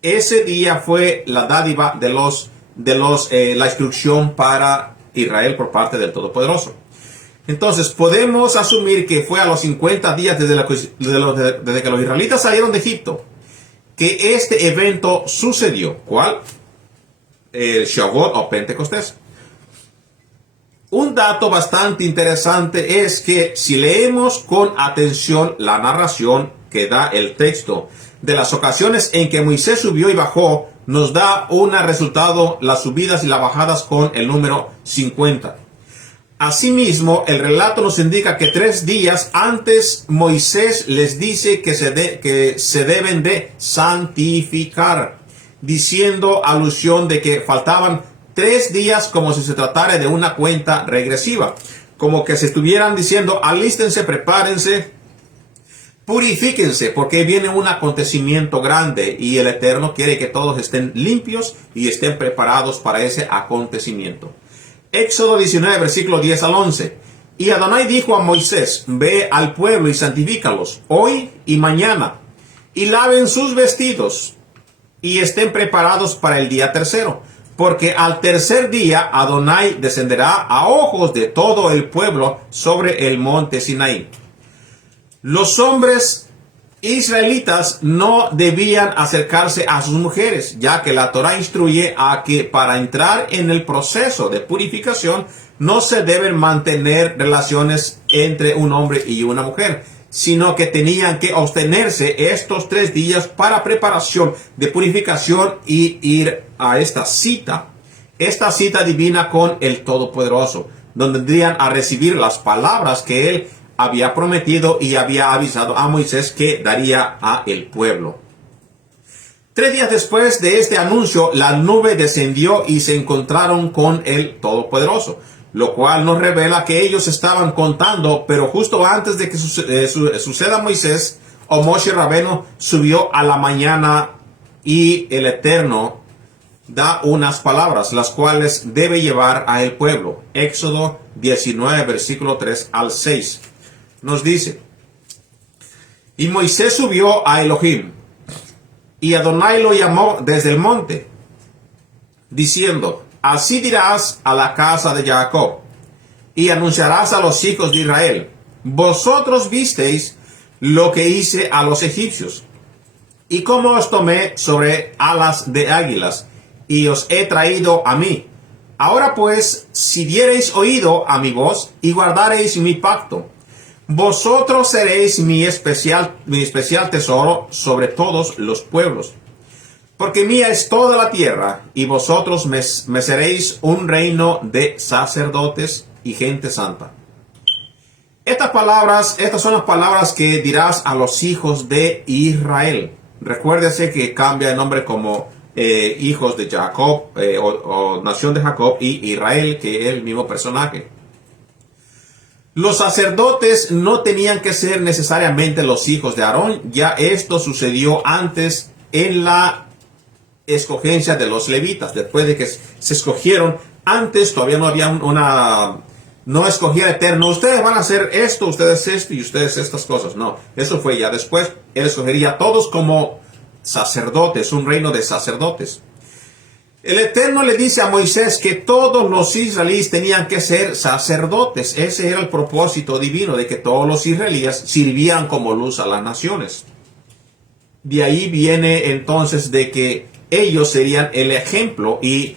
ese día fue la dádiva la instrucción para Israel por parte del Todopoderoso. Entonces podemos asumir que fue a los 50 días desde que los israelitas salieron de Egipto que este evento sucedió. ¿Cuál? El Shavuot o Pentecostés. Un dato bastante interesante es que si leemos con atención la narración que da el texto de las ocasiones en que Moisés subió y bajó, nos da un resultado, las subidas y las bajadas, con el número 50. Asimismo, el relato nos indica que 3 días antes Moisés les dice que se deben de santificar, diciendo alusión de que faltaban 3 días, como si se tratara de una cuenta regresiva, como que se estuvieran diciendo: alístense, prepárense, purifíquense, porque viene un acontecimiento grande y el Eterno quiere que todos estén limpios y estén preparados para ese acontecimiento. Éxodo 19, versículo 10 al 11. Y Adonai dijo a Moisés: ve al pueblo y santifícalos hoy y mañana, y laven sus vestidos, y estén preparados para el día tercero, porque al tercer día Adonai descenderá a ojos de todo el pueblo sobre el monte Sinaí. Los hombres israelitas no debían acercarse a sus mujeres, ya que la Torá instruye a que para entrar en el proceso de purificación no se deben mantener relaciones entre un hombre y una mujer, sino que tenían que abstenerse estos 3 días para preparación de purificación y ir a esta cita divina con el Todopoderoso, donde vendrían a recibir las palabras que él había prometido y había avisado a Moisés que daría a el pueblo. 3 días después de este anuncio, la nube descendió y se encontraron con el Todopoderoso, lo cual nos revela que ellos estaban contando, pero justo antes de que suceda Moisés, o Moshe Rabeno subió a la mañana y el Eterno da unas palabras, las cuales debe llevar a el pueblo. Éxodo 19, versículo 3 al 6. Nos dice: y Moisés subió a Elohim, y Adonai lo llamó desde el monte, diciendo: así dirás a la casa de Jacob, y anunciarás a los hijos de Israel: vosotros visteis lo que hice a los egipcios, y cómo os tomé sobre alas de águilas, y os he traído a mí. Ahora pues, si diereis oído a mi voz, y guardareis mi pacto, Vosotros seréis mi especial tesoro sobre todos los pueblos. Porque mía es toda la tierra, y vosotros me seréis un reino de sacerdotes y gente santa. Estas son las palabras que dirás a los hijos de Israel. Recuérdese que cambia el nombre como hijos de Jacob o nación de Jacob y Israel, que es el mismo personaje. Los sacerdotes no tenían que ser necesariamente los hijos de Aarón. Ya esto sucedió antes en la escogencia de los levitas. Después de que se escogieron, antes todavía no había no escogía el Eterno, ustedes van a hacer esto, ustedes esto y ustedes estas cosas. No, eso fue ya después. Él escogería a todos como sacerdotes, un reino de sacerdotes. El Eterno le dice a Moisés que todos los israelíes tenían que ser sacerdotes. Ese era el propósito divino, de que todos los israelíes sirvieran como luz a las naciones. De ahí viene entonces de que ellos serían el ejemplo y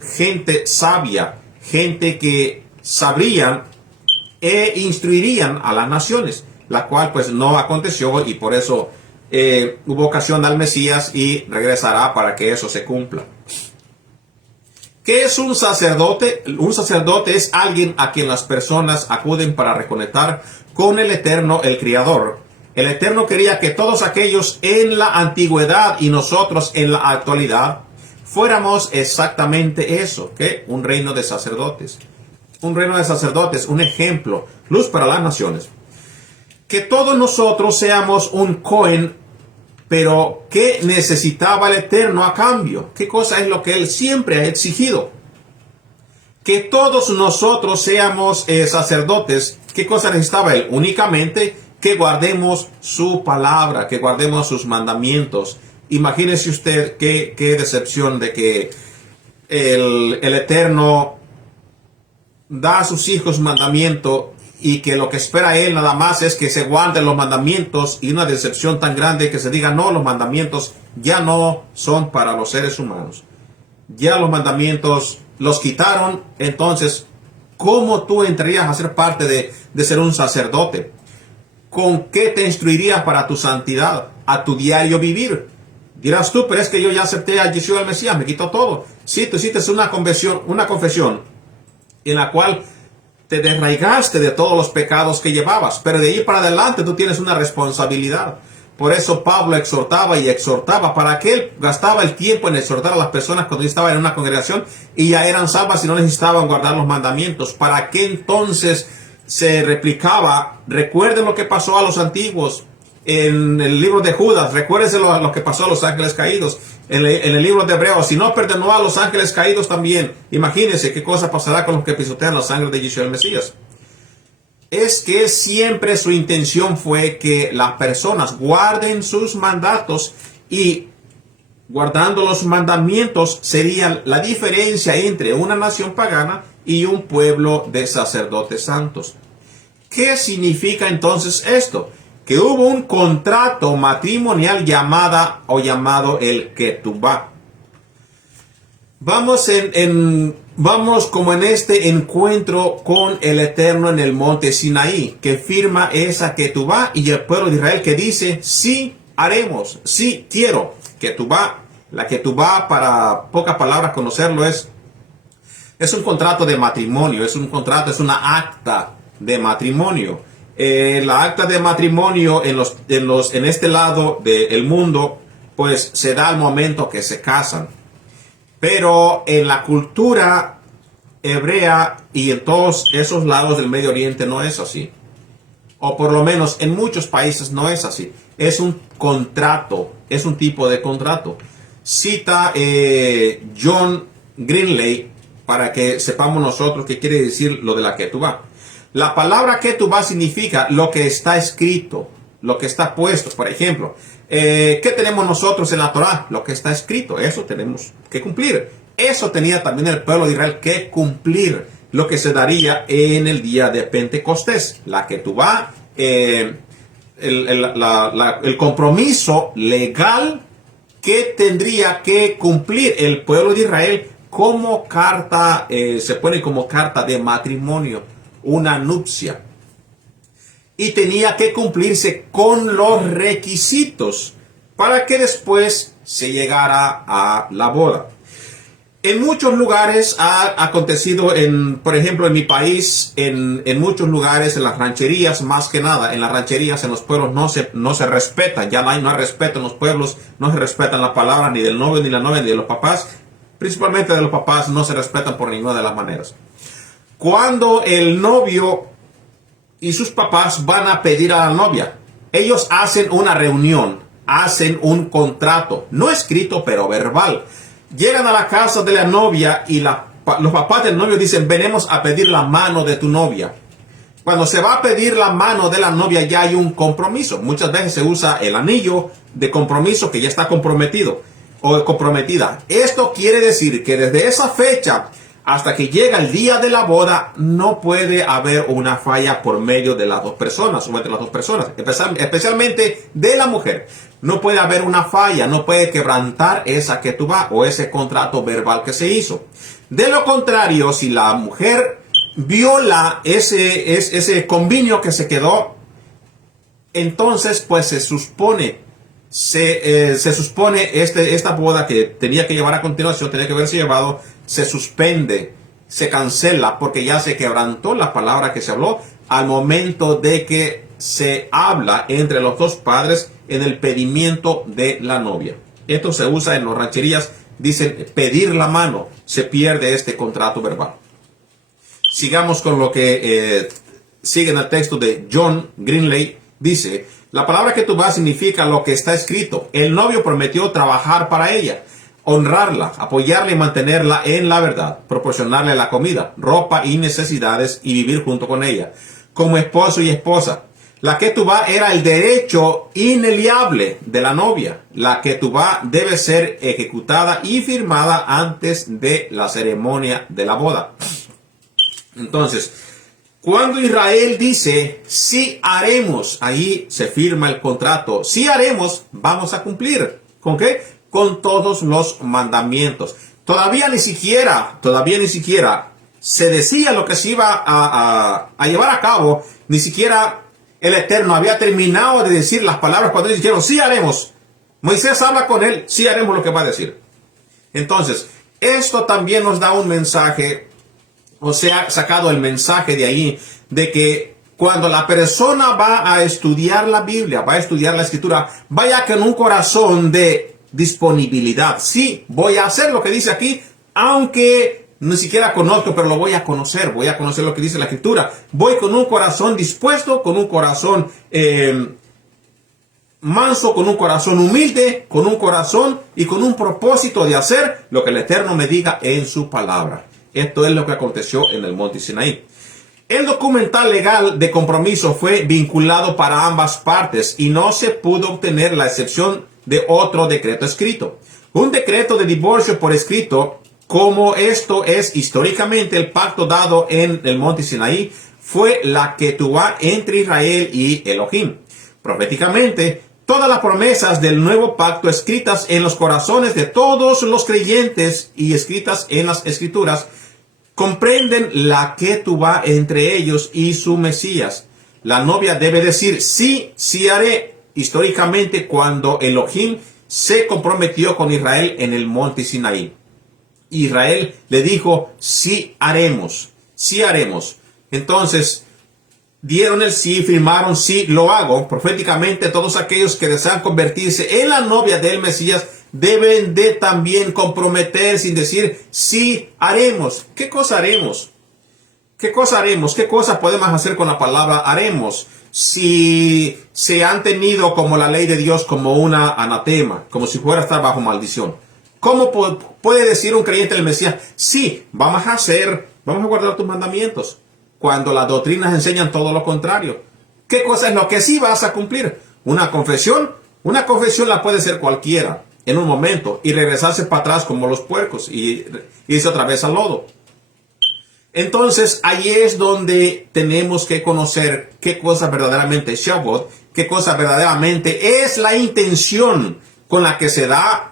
gente sabia, gente que sabrían e instruirían a las naciones, la cual pues no aconteció, y por eso hubo ocasión al Mesías y regresará para que eso se cumpla. ¿Qué es un sacerdote? Un sacerdote es alguien a quien las personas acuden para reconectar con el Eterno, el Creador. El Eterno quería que todos aquellos en la antigüedad y nosotros en la actualidad fuéramos exactamente eso, ¿qué? Un reino de sacerdotes. Un reino de sacerdotes, un ejemplo, luz para las naciones. Que todos nosotros seamos un Cohen, pero ¿qué necesitaba el Eterno a cambio? ¿Qué cosa es lo que Él siempre ha exigido? Que todos nosotros seamos sacerdotes. ¿Qué cosa necesitaba Él? Únicamente que guardemos su palabra, que guardemos sus mandamientos. Imagínese usted qué decepción de que el Eterno da a sus hijos mandamiento y que lo que espera Él nada más es que se guarden los mandamientos, y una decepción tan grande que se diga, no, los mandamientos ya no son para los seres humanos. Ya los mandamientos los quitaron. Entonces, ¿cómo tú entrarías a ser parte de ser un sacerdote? ¿Con qué te instruirías para tu santidad, a tu diario vivir? Dirás tú, pero es que yo ya acepté a Yeshua el Mesías, me quitó todo. Sí, tú hiciste una confesión en la cual te desraigaste de todos los pecados que llevabas, pero de ahí para adelante tú tienes una responsabilidad. Por eso Pablo exhortaba para que él gastaba el tiempo en exhortar a las personas cuando estaba en una congregación y ya eran salvas y no necesitaban guardar los mandamientos. ¿Para qué entonces se replicaba? Recuerden lo que pasó a los antiguos en el libro de Judas, recuérdense lo que pasó a los ángeles caídos. En el libro de Hebreos, si no perdonó a los ángeles caídos también, imagínense qué cosa pasará con los que pisotean la sangre de Yeshua el Mesías. Es que siempre su intención fue que las personas guarden sus mandatos, y guardando los mandamientos sería la diferencia entre una nación pagana y un pueblo de sacerdotes santos. ¿Qué significa entonces esto? Que hubo un contrato matrimonial llamado el Ketubá. Vamos como en este encuentro con el Eterno en el monte Sinaí, que firma esa Ketubá, y el pueblo de Israel que dice, sí haremos, sí quiero. Ketubá, la Ketubá, para pocas palabras conocerlo, es un contrato de matrimonio, es una acta de matrimonio. La acta de matrimonio en este lado del mundo, pues se da al momento que se casan. Pero en la cultura hebrea y en todos esos lados del Medio Oriente no es así. O por lo menos en muchos países no es así. Es un contrato, es un tipo de contrato. Cita John Greenley para que sepamos nosotros qué quiere decir lo de la Ketubá. La palabra Ketubá significa lo que está escrito, lo que está puesto. Por ejemplo, ¿qué tenemos nosotros en la Torá? Lo que está escrito, eso tenemos que cumplir. Eso tenía también el pueblo de Israel que cumplir, lo que se daría en el día de Pentecostés. La Ketubá, el compromiso legal que tendría que cumplir el pueblo de Israel como carta, se pone como carta de matrimonio, una nupcia. y tenía que cumplirse con los requisitos para que después se llegara a la boda. En muchos lugares ha acontecido, por ejemplo, en mi país, en muchos lugares, en las rancherías, más que nada, en las rancherías, en los pueblos no se respetan, ya no hay respeto en los pueblos, no se respetan las palabras ni del novio, ni la novia, ni de los papás, principalmente de los papás, no se respetan por ninguna de las maneras. Cuando el novio y sus papás van a pedir a la novia, ellos hacen una reunión, hacen un contrato, no escrito pero verbal. Llegan a la casa de la novia y los papás del novio dicen, venimos a pedir la mano de tu novia. Cuando se va a pedir la mano de la novia ya hay un compromiso. Muchas veces se usa el anillo de compromiso que ya está comprometido o comprometida. Esto quiere decir que desde esa fecha hasta que llega el día de la boda no puede haber una falla por medio de las dos personas o entre las dos personas, especialmente de la mujer. No puede haber una falla, no puede quebrantar esa ketubá o ese contrato verbal que se hizo. De lo contrario, si la mujer viola ese convenio que se quedó, entonces pues se suspone esta boda que tenía que llevar a continuación, tenía que haberse llevado, se suspende, se cancela porque ya se quebrantó la palabra que se habló al momento de que se habla entre los dos padres en el pedimiento de la novia. Esto se usa en las rancherías, dicen pedir la mano, se pierde este contrato verbal. Sigamos con lo que sigue en el texto de John Greenley. Dice, la palabra ketubá significa lo que está escrito. El novio prometió trabajar para ella, honrarla, apoyarla y mantenerla en la verdad, proporcionarle la comida, ropa y necesidades y vivir junto con ella, como esposo y esposa. La ketubá era el derecho inalienable de la novia. La ketubá debe ser ejecutada y firmada antes de la ceremonia de la boda. Entonces, cuando Israel dice, sí haremos, ahí se firma el contrato. Sí haremos, vamos a cumplir. ¿Con qué? Con todos los mandamientos. Todavía ni siquiera se decía lo que se iba a llevar a cabo. Ni siquiera el Eterno había terminado de decir las palabras cuando ellos dijeron, sí haremos. Moisés habla con él, sí haremos lo que va a decir. Entonces, esto también nos da un mensaje, o sea, sacado el mensaje de ahí, de que cuando la persona va a estudiar la Biblia, va a estudiar la Escritura, vaya con un corazón de disponibilidad. Sí, voy a hacer lo que dice aquí, aunque ni siquiera conozco, pero lo voy a conocer lo que dice la Escritura. Voy con un corazón dispuesto, con un corazón manso, con un corazón humilde, con un corazón y con un propósito de hacer lo que el Eterno me diga en su palabra. Esto es lo que aconteció en el monte Sinaí. El documental legal de compromiso fue vinculado para ambas partes y no se pudo obtener la excepción de otro decreto escrito. Un decreto de divorcio por escrito, como esto es históricamente el pacto dado en el monte Sinaí, fue la ketubá entre Israel y Elohim. Proféticamente, todas las promesas del nuevo pacto escritas en los corazones de todos los creyentes y escritas en las Escrituras comprenden la ketubá entre ellos y su Mesías. La novia debe decir, sí, sí haré, históricamente cuando Elohim se comprometió con Israel en el monte Sinaí. Israel le dijo, sí haremos, sí haremos. Entonces, dieron el sí, firmaron, sí, lo hago. Proféticamente, todos aquellos que desean convertirse en la novia del Mesías deben de también comprometer sin decir, sí, haremos. ¿Qué cosa haremos? ¿Qué cosa haremos? ¿Qué cosa podemos hacer con la palabra haremos? Si se han tenido como la ley de Dios como una anatema, como si fuera a estar bajo maldición. ¿Cómo puede decir un creyente del Mesías, sí, vamos a guardar tus mandamientos, cuando las doctrinas enseñan todo lo contrario? ¿Qué cosa es lo que sí vas a cumplir? ¿Una confesión? Una confesión la puede ser cualquiera en un momento y regresarse para atrás como los puercos y irse otra vez al lodo. Entonces, ahí es donde tenemos que conocer qué cosa verdaderamente es Shavuot, qué cosa verdaderamente es la intención con la que se da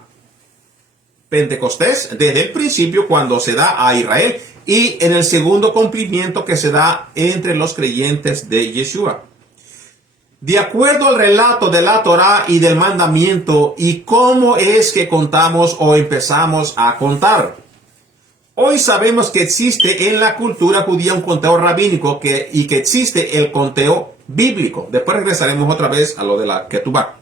Pentecostés desde el principio cuando se da a Israel y en el segundo cumplimiento que se da entre los creyentes de Yeshua. De acuerdo al relato de la Torá y del mandamiento, y cómo es que contamos o empezamos a contar. Hoy sabemos que existe en la cultura judía un conteo rabínico y que existe el conteo bíblico. Después regresaremos otra vez a lo de la Ketubá.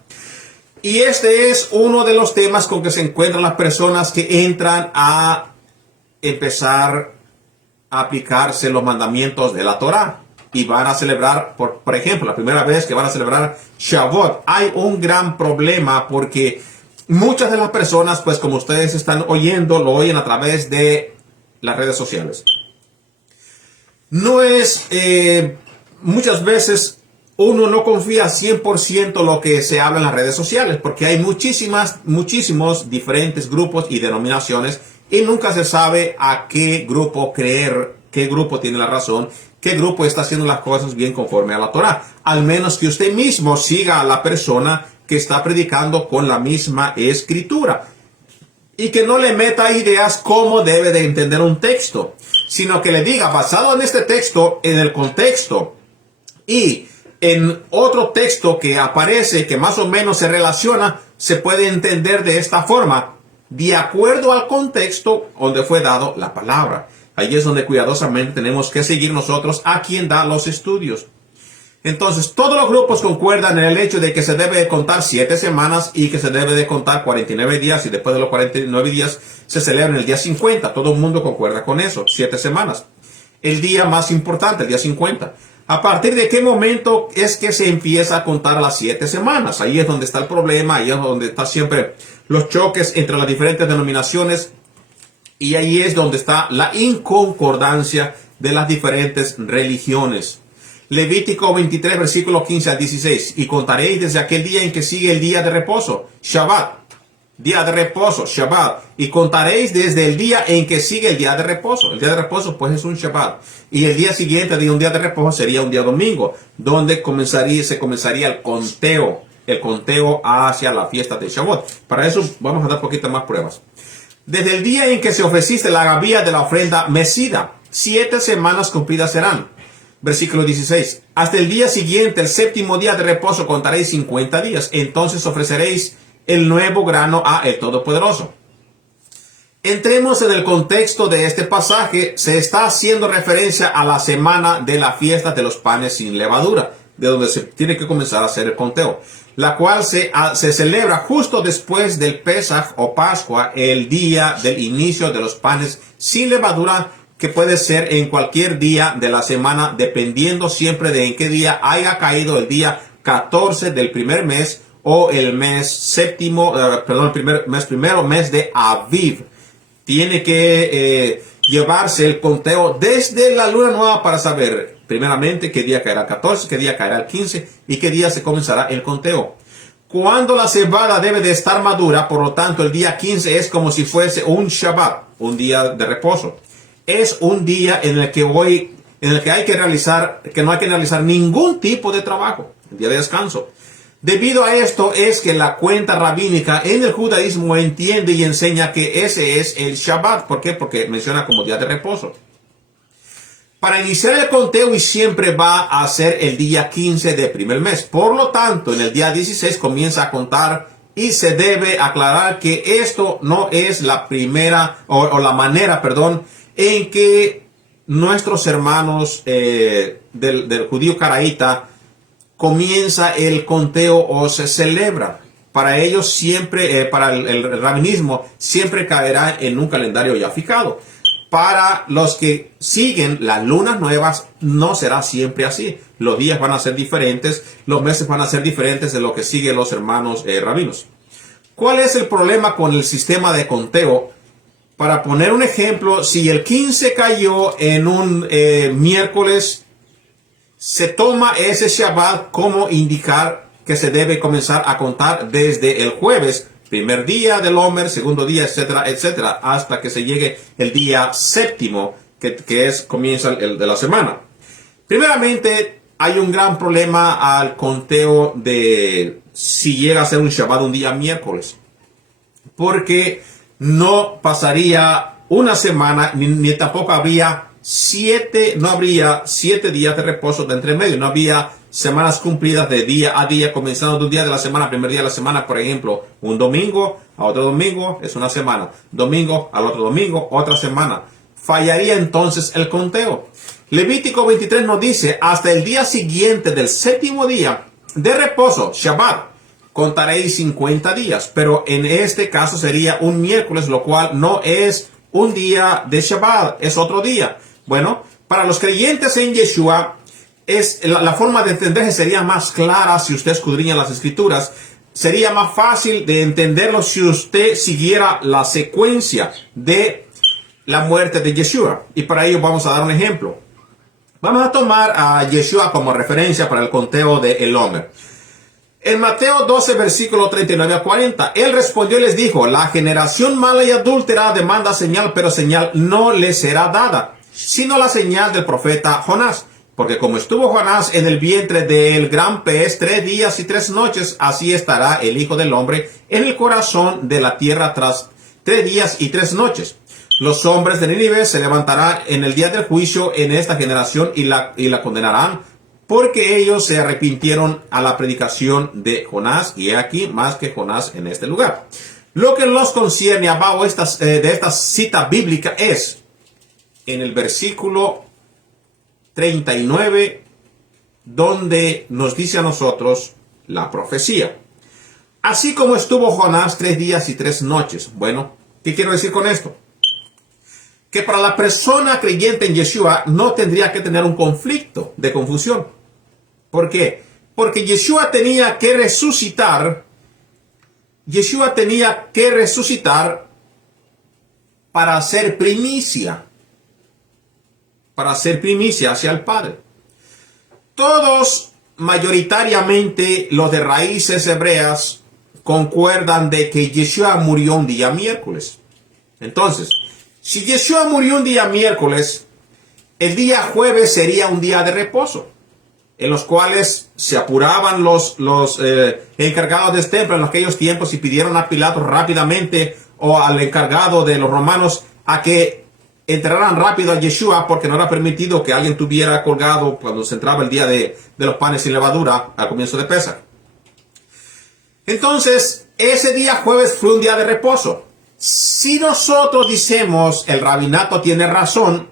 Y este es uno de los temas con que se encuentran las personas que entran a empezar a aplicarse los mandamientos de la Torá. Y van a celebrar, por ejemplo, la primera vez que van a celebrar Shavuot. Hay un gran problema porque muchas de las personas, pues como ustedes están oyendo, lo oyen a través de las redes sociales. No es, muchas veces uno no confía 100% lo que se habla en las redes sociales, porque hay muchísimos diferentes grupos y denominaciones y nunca se sabe a qué grupo creer, qué grupo tiene la razón, qué grupo está haciendo las cosas bien conforme a la Torá. Al menos que usted mismo siga a la persona que está predicando con la misma escritura. Y que no le meta ideas cómo debe de entender un texto, sino que le diga, basado en este texto, en el contexto y en otro texto que aparece, que más o menos se relaciona, se puede entender de esta forma, de acuerdo al contexto donde fue dado la palabra. Allí es donde cuidadosamente tenemos que seguir nosotros a quien da los estudios. Entonces, todos los grupos concuerdan en el hecho de que se debe de contar 7 semanas y que se debe de contar 49 días y después de los 49 días se celebra el día 50. Todo el mundo concuerda con eso, 7 semanas. El día más importante, el día 50. ¿A partir de qué momento es que se empieza a contar las 7 semanas? Ahí es donde está el problema, ahí es donde están siempre los choques entre las diferentes denominaciones y ahí es donde está la inconcordancia de las diferentes religiones. Levítico 23, versículo 15 al 16. Y contaréis desde aquel día en que sigue el día de reposo, Shabbat. Día de reposo, Shabbat. Y contaréis desde el día en que sigue el día de reposo. El día de reposo, pues, es un Shabbat. Y el día siguiente de un día de reposo sería un día domingo, donde se comenzaría el conteo hacia la fiesta de Shabbat. Para eso vamos a dar poquitas más pruebas. Desde el día en que se ofreciste la gavilla de la ofrenda mecida, 7 semanas cumplidas serán. Versículo 16. Hasta el día siguiente, el séptimo día de reposo, contaréis 50 días. Entonces ofreceréis el nuevo grano a el Todopoderoso. Entremos en el contexto de este pasaje. Se está haciendo referencia a la semana de la fiesta de los panes sin levadura, de donde se tiene que comenzar a hacer el conteo, la cual se celebra justo después del Pesaj o Pascua, el día del inicio de los panes sin levadura, que puede ser en cualquier día de la semana, dependiendo siempre de en qué día haya caído el día 14 del primer mes o el mes séptimo, el primer mes primero, mes de Aviv. Tiene que llevarse el conteo desde la luna nueva para saber, primeramente, qué día caerá el 14, qué día caerá el 15 y qué día se comenzará el conteo. Cuando la cebada debe de estar madura, por lo tanto, el día 15 es como si fuese un Shabbat, un día de reposo. Es un día en el que no hay que realizar ningún tipo de trabajo, el día de descanso. Debido a esto es que la cuenta rabínica en el judaísmo entiende y enseña que ese es el Shabbat. ¿Por qué? Porque menciona como día de reposo. Para iniciar el conteo y siempre va a ser el día 15 del primer mes. Por lo tanto, en el día 16 comienza a contar y se debe aclarar que esto no es la primera o la manera, en que nuestros hermanos del judío caraíta comienza el conteo o se celebra. Para ellos siempre, para el rabinismo, siempre caerá en un calendario ya fijado. Para los que siguen las lunas nuevas, no será siempre así. Los días van a ser diferentes, los meses van a ser diferentes de lo que siguen los hermanos rabinos. ¿Cuál es el problema con el sistema de conteo? Para poner un ejemplo, si el 15 cayó en un miércoles, se toma ese Shabbat como indicar que se debe comenzar a contar desde el jueves, primer día del Omer, segundo día, etcétera, etcétera, hasta que se llegue el día séptimo, comienza el de la semana. Primeramente, hay un gran problema al conteo de si llega a ser un Shabbat un día miércoles, porque no pasaría una semana, no habría 7 días de reposo de entre medio, no había semanas cumplidas de día a día, comenzando de un día de la semana, primer día de la semana, por ejemplo, un domingo, a otro domingo es una semana, domingo al otro domingo, otra semana. Fallaría entonces el conteo. Levítico 23 nos dice, hasta el día siguiente del séptimo día de reposo, Shabbat, contaréis 50 días, pero en este caso sería un miércoles, lo cual no es un día de Shabbat, es otro día. Bueno, para los creyentes en Yeshua, la forma de entenderse sería más clara si usted escudriña las escrituras. Sería más fácil de entenderlo si usted siguiera la secuencia de la muerte de Yeshua. Y para ello vamos a dar un ejemplo. Vamos a tomar a Yeshua como referencia para el conteo de el Omer. En Mateo 12, versículo 39 a 40, él respondió y les dijo, la generación mala y adúltera demanda señal, pero señal no le será dada, sino la señal del profeta Jonás. Porque como estuvo Jonás en el vientre del gran pez 3 días y 3 noches, así estará el Hijo del Hombre en el corazón de la tierra tras 3 días y 3 noches. Los hombres de Nínive se levantarán en el día del juicio en esta generación y la condenarán, porque ellos se arrepintieron a la predicación de Jonás, y he aquí más que Jonás en este lugar. Lo que nos concierne abajo de esta cita bíblica es, en el versículo 39, donde nos dice a nosotros la profecía. Así como estuvo Jonás 3 días y 3 noches. Bueno, ¿qué quiero decir con esto? Que para la persona creyente en Yeshua no tendría que tener un conflicto de confusión. ¿Por qué? Porque Yeshua tenía que resucitar. Yeshua tenía que resucitar para hacer primicia. Para hacer primicia hacia el Padre. Todos, mayoritariamente los de raíces hebreas, concuerdan de que Yeshua murió un día miércoles. Entonces, si Yeshua murió un día miércoles, el día jueves sería un día de reposo, en los cuales se apuraban los encargados del templo en aquellos tiempos y pidieron a Pilato rápidamente o al encargado de los romanos a que enterraran rápido a Yeshua, porque no era permitido que alguien tuviera colgado cuando se entraba el día de los panes sin levadura al comienzo de Pesaj. Entonces, ese día jueves fue un día de reposo. Si nosotros decimos el rabinato tiene razón,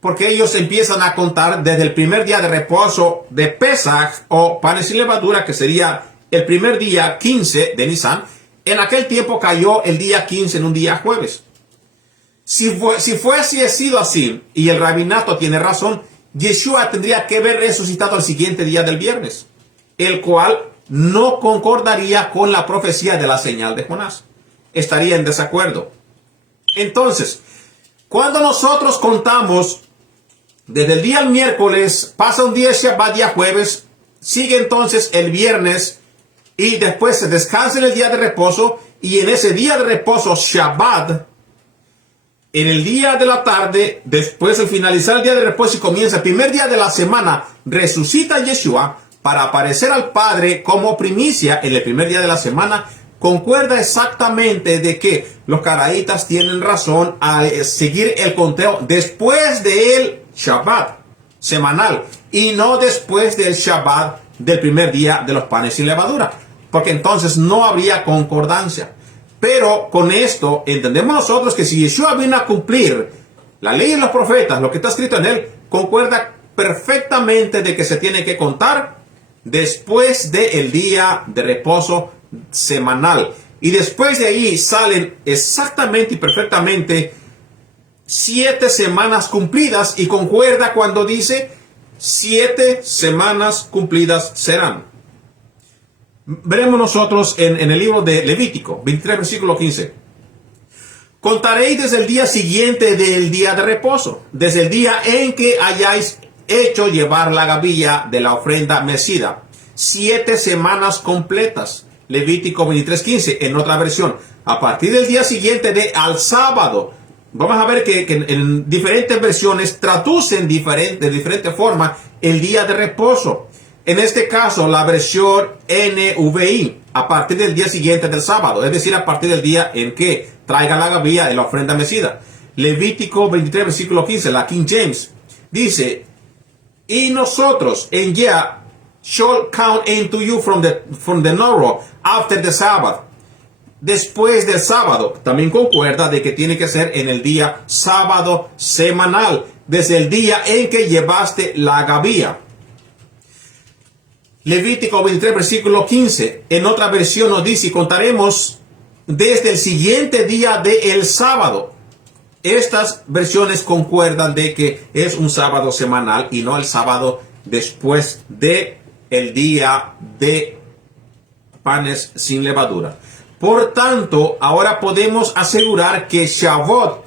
porque ellos empiezan a contar desde el primer día de reposo de Pesaj o panes sin levadura, que sería el primer día 15 de Nisan. En aquel tiempo cayó el día 15 en un día jueves. Si fuese sido así, y el rabinato tiene razón, Yeshua tendría que haber resucitado al siguiente día del viernes, el cual no concordaría con la profecía de la señal de Jonás. Estaría en desacuerdo. Entonces, cuando nosotros contamos desde el día al miércoles, pasa un día Shabbat, día jueves, sigue entonces el viernes, y después se descansa en el día de reposo, y en ese día de reposo, Shabbat, en el día de la tarde, después de finalizar el día de reposo y comienza el primer día de la semana, resucita Yeshua para aparecer al Padre como primicia en el primer día de la semana. Concuerda exactamente de que los caraítas tienen razón a seguir el conteo después del Shabbat semanal y no después del Shabbat del primer día de los panes sin levadura, porque entonces no habría concordancia. Pero con esto entendemos nosotros que si Yeshua vino a cumplir la ley de los profetas, lo que está escrito en él, concuerda perfectamente de que se tiene que contar después del día de reposo semanal. Y después de ahí salen exactamente y perfectamente 7 semanas cumplidas, y concuerda cuando dice 7 semanas cumplidas serán. Veremos nosotros en el libro de Levítico 23, versículo 15. Contaréis desde el día siguiente del día de reposo, desde el día en que hayáis hecho llevar la gavilla de la ofrenda mecida. 7 semanas completas. Levítico 23, 15. En otra versión, a partir del día siguiente al sábado. Vamos a ver que en diferentes versiones traducen de diferente forma el día de reposo. En este caso, la versión NVI, a partir del día siguiente del sábado, es decir, a partir del día en que traiga la gavilla de la ofrenda mecida. Levítico 23, versículo 15, la King James, dice, y nosotros en ya shall count into you from the north after the Sabbath. Después del sábado. También concuerda de que tiene que ser en el día sábado semanal, desde el día en que llevaste la gavía. Levítico 23, versículo 15. En otra versión nos dice, y contaremos desde el siguiente día del sábado. Estas versiones concuerdan de que es un sábado semanal y no el sábado después de el día de panes sin levadura. Por tanto, ahora podemos asegurar que Shavuot,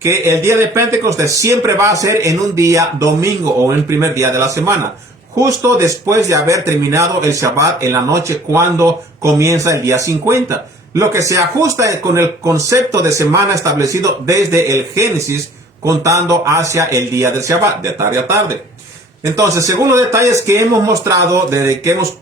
que el día de Pentecostés siempre va a ser en un día domingo o en el primer día de la semana, justo después de haber terminado el Shabbat en la noche cuando comienza el día 50. Lo que se ajusta con el concepto de semana establecido desde el Génesis, contando hacia el día del Shabbat, de tarde a tarde. Entonces, según los detalles que hemos mostrado, desde que hemos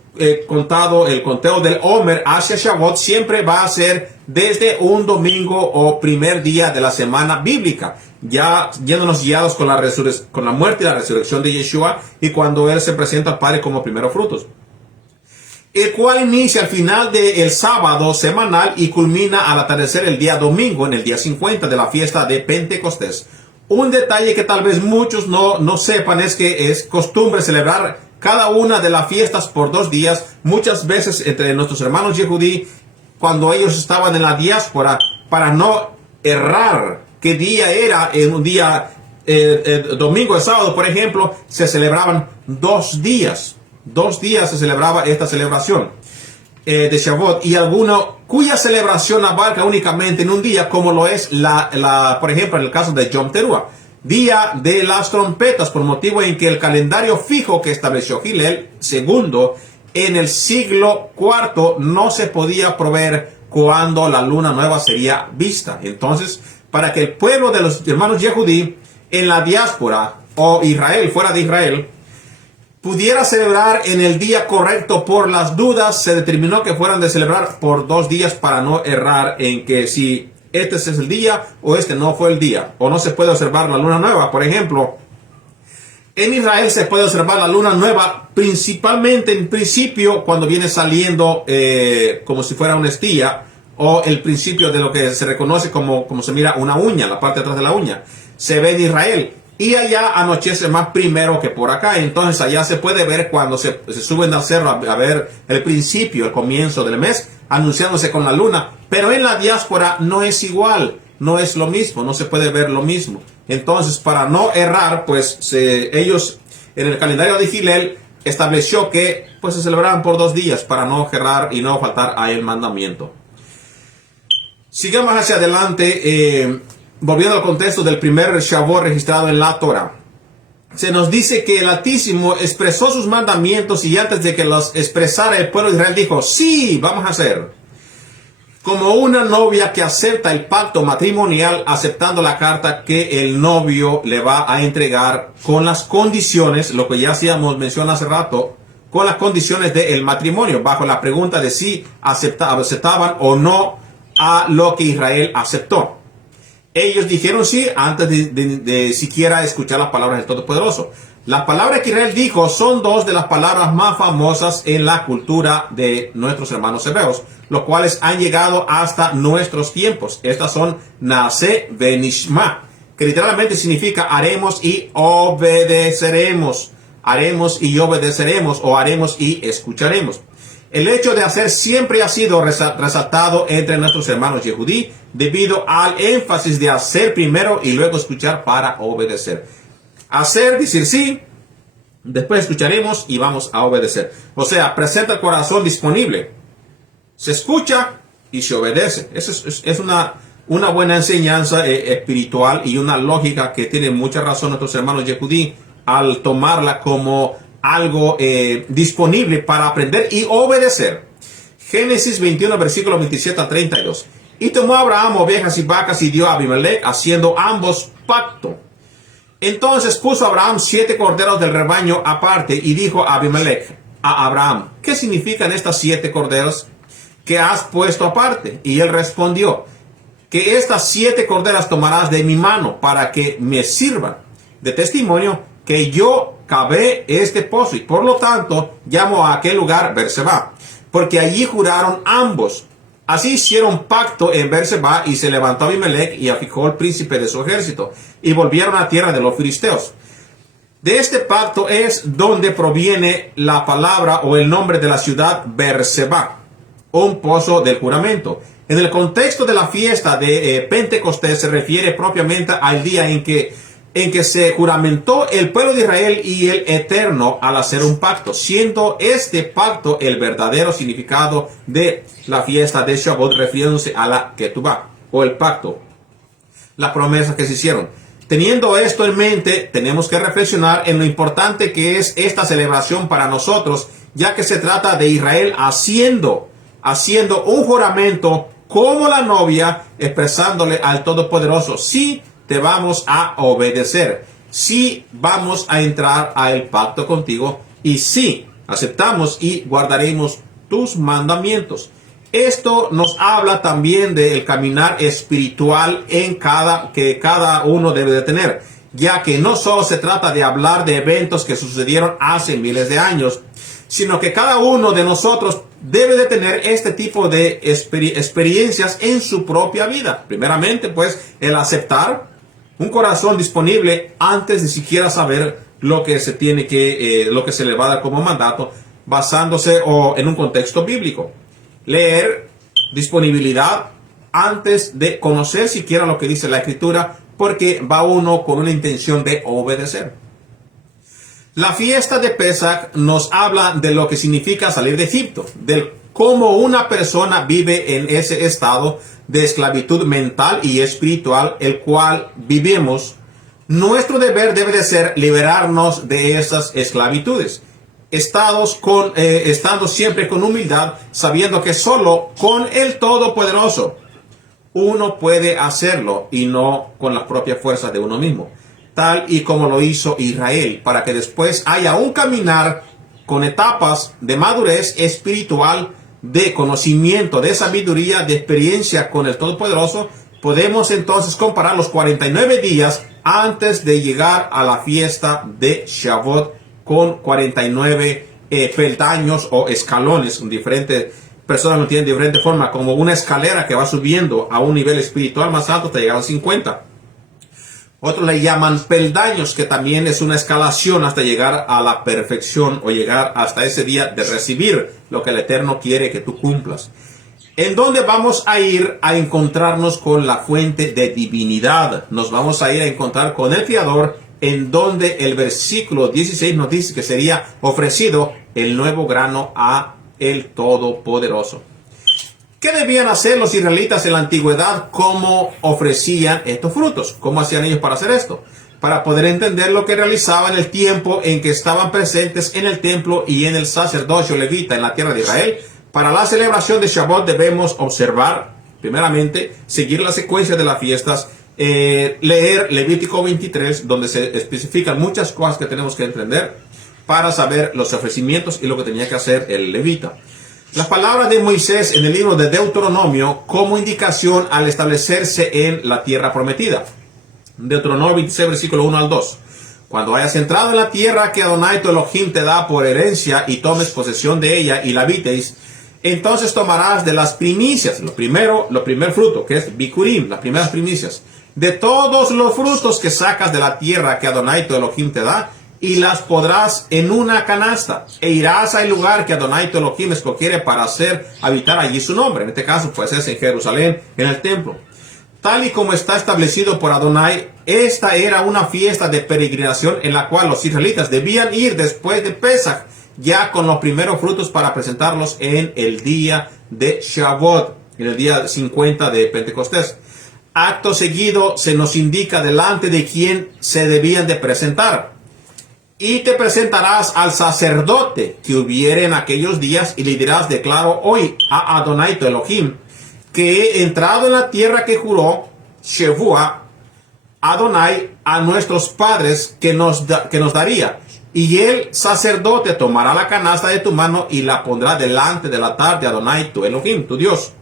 contado el conteo del Omer hacia Shavuot, siempre va a ser desde un domingo o primer día de la semana bíblica, ya yéndonos guiados con la muerte y la resurrección de Yeshua, y cuando Él se presenta al Padre como primeros frutos, el cual inicia al final del sábado semanal y culmina al atardecer el día domingo, en el día 50 de la fiesta de Pentecostés. Un detalle que tal vez muchos no sepan es que es costumbre celebrar cada una de las fiestas por 2 días. Muchas veces entre nuestros hermanos yehudí, cuando ellos estaban en la diáspora, para no errar qué día era, en un día domingo o sábado, por ejemplo, se celebraban 2 días. 2 días se celebraba esta celebración de Shavuot, y alguno cuya celebración abarca únicamente en un día, como lo es por ejemplo, en el caso de Yom Teruah, día de las trompetas, por motivo en que el calendario fijo que estableció Hillel II en el siglo IV no se podía proveer cuando la luna nueva sería vista. Entonces, para que el pueblo de los hermanos yehudí en la diáspora o Israel, fuera de Israel, pudiera celebrar en el día correcto por las dudas, se determinó que fueran de celebrar por 2 días para no errar en que si este es el día o este no fue el día, o no se puede observar la luna nueva. Por ejemplo, en Israel se puede observar la luna nueva principalmente en principio cuando viene saliendo como si fuera una estilla, o el principio de lo que se reconoce como se mira una uña, la parte de atrás de la uña, se ve en Israel. Y allá anochece más primero que por acá. Entonces allá se puede ver cuando se suben al cerro a ver el principio, el comienzo del mes, anunciándose con la luna. Pero en la diáspora no es igual, no es lo mismo, no se puede ver lo mismo. Entonces, para no errar, pues ellos en el calendario de Hillel estableció que pues se celebraran por 2 días para no errar y no faltar a el mandamiento. Sigamos hacia adelante. Volviendo al contexto del primer Shavuot registrado en la Torah, se nos dice que el Altísimo expresó sus mandamientos y antes de que los expresara el pueblo de Israel dijo, sí, vamos a hacer. Como una novia que acepta el pacto matrimonial aceptando la carta que el novio le va a entregar con las condiciones, lo que ya hacíamos mención hace rato, con las condiciones del matrimonio, bajo la pregunta de si aceptaban o no a lo que Israel aceptó. Ellos dijeron sí antes de siquiera escuchar las palabras del Todopoderoso. Las palabras que Israel dijo son 2 de las palabras más famosas en la cultura de nuestros hermanos hebreos, los cuales han llegado hasta nuestros tiempos. Estas son Naaseh Venishma, que literalmente significa haremos y obedeceremos. Haremos y obedeceremos, o haremos y escucharemos. El hecho de hacer siempre ha sido resaltado entre nuestros hermanos yehudí debido al énfasis de hacer primero y luego escuchar para obedecer. Hacer, decir sí, después escucharemos y vamos a obedecer. O sea, presenta el corazón disponible. Se escucha y se obedece. Eso es una buena enseñanza espiritual y una lógica que tiene mucha razón nuestros hermanos yehudí al tomarla como algo disponible para aprender y obedecer. Génesis 21, versículo 27 a 32. Y tomó Abraham ovejas y vacas y dio a Abimelech, haciendo ambos pacto. Entonces puso Abraham 7 corderos del rebaño aparte y dijo a Abimelech, a Abraham, ¿qué significan estas 7 corderos que has puesto aparte? Y él respondió, que estas 7 corderas tomarás de mi mano para que me sirvan de testimonio que yo cavé este pozo, y por lo tanto llamó a aquel lugar Berseba, porque allí juraron ambos. Así hicieron pacto en Berseba, y se levantó Abimelech y afijó el príncipe de su ejército, y volvieron a tierra de los filisteos. De este pacto es donde proviene la palabra o el nombre de la ciudad Berseba, un pozo del juramento. En el contexto de la fiesta de Pentecostés se refiere propiamente al día en que se juramentó el pueblo de Israel y el Eterno al hacer un pacto, siendo este pacto el verdadero significado de la fiesta de Shavuot, refiriéndose a la Ketubá, o el pacto, la promesa que se hicieron. Teniendo esto en mente, tenemos que reflexionar en lo importante que es esta celebración para nosotros, ya que se trata de Israel haciendo un juramento como la novia, expresándole al Todopoderoso: sí te vamos a obedecer, sí vamos a entrar al pacto contigo, y sí aceptamos y guardaremos tus mandamientos. Esto nos habla también del caminar espiritual que cada uno debe de tener, ya que no solo se trata de hablar de eventos que sucedieron hace miles de años, sino que cada uno de nosotros debe de tener este tipo de experiencias en su propia vida. Primeramente, pues, el aceptar un corazón disponible antes de siquiera saber lo que se le va a dar como mandato, basándose en un contexto bíblico. Leer, disponibilidad antes de conocer siquiera lo que dice la Escritura, porque va uno con una intención de obedecer. La fiesta de Pesach nos habla de lo que significa salir de Egipto, de cómo una persona vive en ese estado de esclavitud mental y espiritual, el cual vivimos. Nuestro deber debe de ser liberarnos de esas esclavitudes, estando siempre con humildad, sabiendo que solo con el Todopoderoso uno puede hacerlo, y no con las propias fuerzas de uno mismo, tal y como lo hizo Israel, para que después haya un caminar con etapas de madurez espiritual, de conocimiento, de sabiduría, de experiencia con el Todopoderoso. Podemos entonces comparar los 49 días antes de llegar a la fiesta de Shavuot con 49 peldaños o escalones. Diferentes personas lo entienden de diferente forma, como una escalera que va subiendo a un nivel espiritual más alto hasta llegar a 50. Otros le llaman peldaños, que también es una escalación hasta llegar a la perfección, o llegar hasta ese día de recibir lo que el Eterno quiere que tú cumplas. En donde vamos a ir a encontrarnos con la fuente de divinidad. Nos vamos a ir a encontrar con el Creador, en donde el versículo 16 nos dice que sería ofrecido el nuevo grano a el Todopoderoso. ¿Qué debían hacer los israelitas en la antigüedad? ¿Cómo ofrecían estos frutos? ¿Cómo hacían ellos para hacer esto? Para poder entender lo que realizaban en el tiempo en que estaban presentes en el templo y en el sacerdocio levita en la tierra de Israel. Para la celebración de Shavuot debemos observar, primeramente, seguir la secuencia de las fiestas, leer Levítico 23, donde se especifican muchas cosas que tenemos que entender para saber los ofrecimientos y lo que tenía que hacer el levita. Las palabras de Moisés en el libro de Deuteronomio como indicación al establecerse en la tierra prometida. Deuteronomio 26, versículo 1 al 2. Cuando hayas entrado en la tierra que Adonai tu Elohim te da por herencia, y tomes posesión de ella y la habitéis, entonces tomarás de las primicias, lo primer fruto, que es Bikurim, las primeras primicias, de todos los frutos que sacas de la tierra que Adonai tu Elohim te da, y las podrás en una canasta, e irás al lugar que Adonai tu Elohim escogiere para habitar allí su nombre. En este caso, pues es en Jerusalén, en el templo. Tal y como está establecido por Adonai, esta era una fiesta de peregrinación en la cual los israelitas debían ir después de Pesach, ya con los primeros frutos, para presentarlos en el día de Shavuot, en el día 50 de Pentecostés. Acto seguido se nos indica delante de quién se debían de presentar. Y te presentarás al sacerdote que hubiere en aquellos días, y le dirás: declaro hoy a Adonai tu Elohim que he entrado en la tierra que juró Shevuah Adonai a nuestros padres que nos daría. Y el sacerdote tomará la canasta de tu mano y la pondrá delante del altar de Adonai tu Elohim, tu Dios.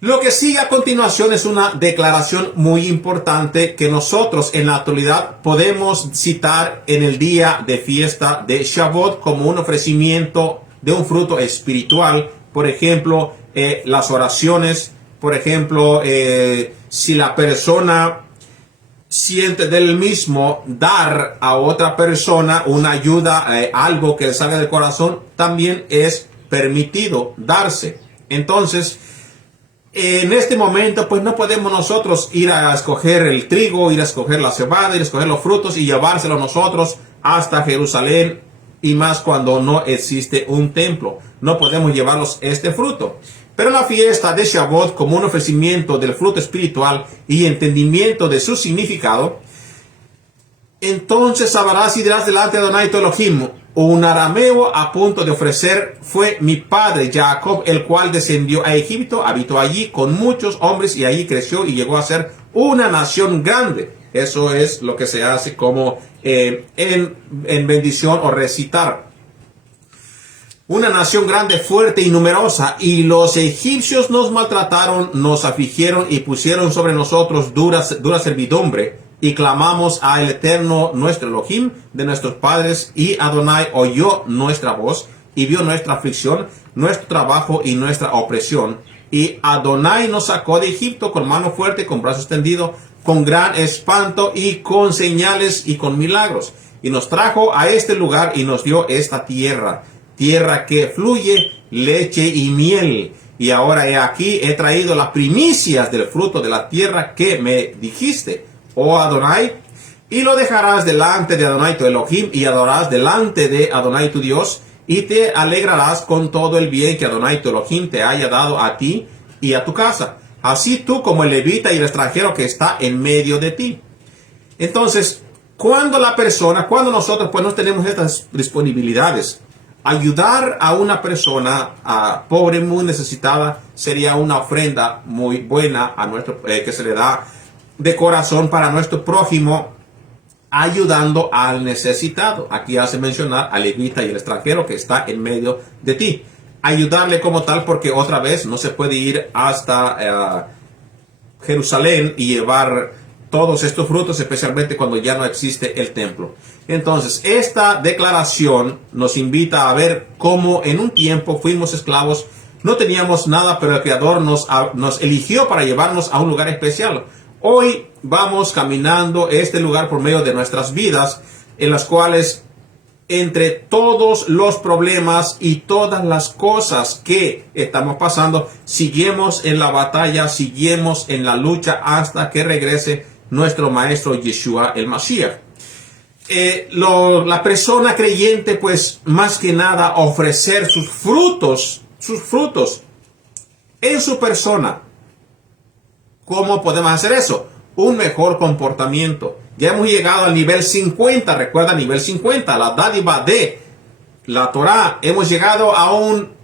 Lo que sigue a continuación es una declaración muy importante que nosotros en la actualidad podemos citar en el día de fiesta de Shavuot como un ofrecimiento de un fruto espiritual. Por ejemplo, las oraciones. Por ejemplo, si la persona siente del mismo dar a otra persona una ayuda, algo que le salga del corazón, también es permitido darse. Entonces, en este momento, pues no podemos nosotros ir a escoger el trigo, ir a escoger la cebada, ir a escoger los frutos y llevárselos nosotros hasta Jerusalén, y más cuando no existe un templo. No podemos llevarlos este fruto. Pero la fiesta de Shavuot, como un ofrecimiento del fruto espiritual y entendimiento de su significado, entonces sabrás y dirás delante de Adonai tu Elohim: un arameo a punto de ofrecer fue mi padre Jacob, el cual descendió a Egipto, habitó allí con muchos hombres y allí creció y llegó a ser una nación grande. Eso es lo que se hace como en bendición o recitar. Una nación grande, fuerte y numerosa, y los egipcios nos maltrataron, nos afligieron y pusieron sobre nosotros dura servidumbre. Y clamamos al Eterno nuestro Elohim de nuestros padres, y Adonai oyó nuestra voz y vio nuestra aflicción, nuestro trabajo y nuestra opresión. Y Adonai nos sacó de Egipto con mano fuerte, con brazo extendido, con gran espanto y con señales y con milagros. Y nos trajo a este lugar y nos dio esta tierra, tierra que fluye leche y miel. Y ahora he aquí, he traído las primicias del fruto de la tierra que me dijiste, oh Adonai, y lo dejarás delante de Adonai tu Elohim, y adorarás delante de Adonai tu Dios, y te alegrarás con todo el bien que Adonai tu Elohim te haya dado a ti y a tu casa, así tú como el levita y el extranjero que está en medio de ti. Entonces, cuando nosotros pues no tenemos estas disponibilidades, ayudar a una persona pobre, muy necesitada, sería una ofrenda muy buena a nuestro que se le da de corazón para nuestro prójimo, ayudando al necesitado. Aquí hace mencionar al levita y el extranjero que está en medio de ti. Ayudarle como tal, porque otra vez no se puede ir hasta Jerusalén y llevar todos estos frutos, especialmente cuando ya no existe el templo. Entonces, esta declaración nos invita a ver cómo en un tiempo fuimos esclavos, no teníamos nada, pero el Creador nos eligió para llevarnos a un lugar especial. Hoy vamos caminando este lugar por medio de nuestras vidas, en las cuales, entre todos los problemas y todas las cosas que estamos pasando, seguimos en la batalla, seguimos en la lucha hasta que regrese nuestro Maestro Yeshua el Mashiach. La persona creyente, pues, más que nada ofrecer sus frutos en su persona. ¿Cómo podemos hacer eso? Un mejor comportamiento. Ya hemos llegado al nivel 50, recuerda, nivel 50, la dádiva de la Torah. Hemos llegado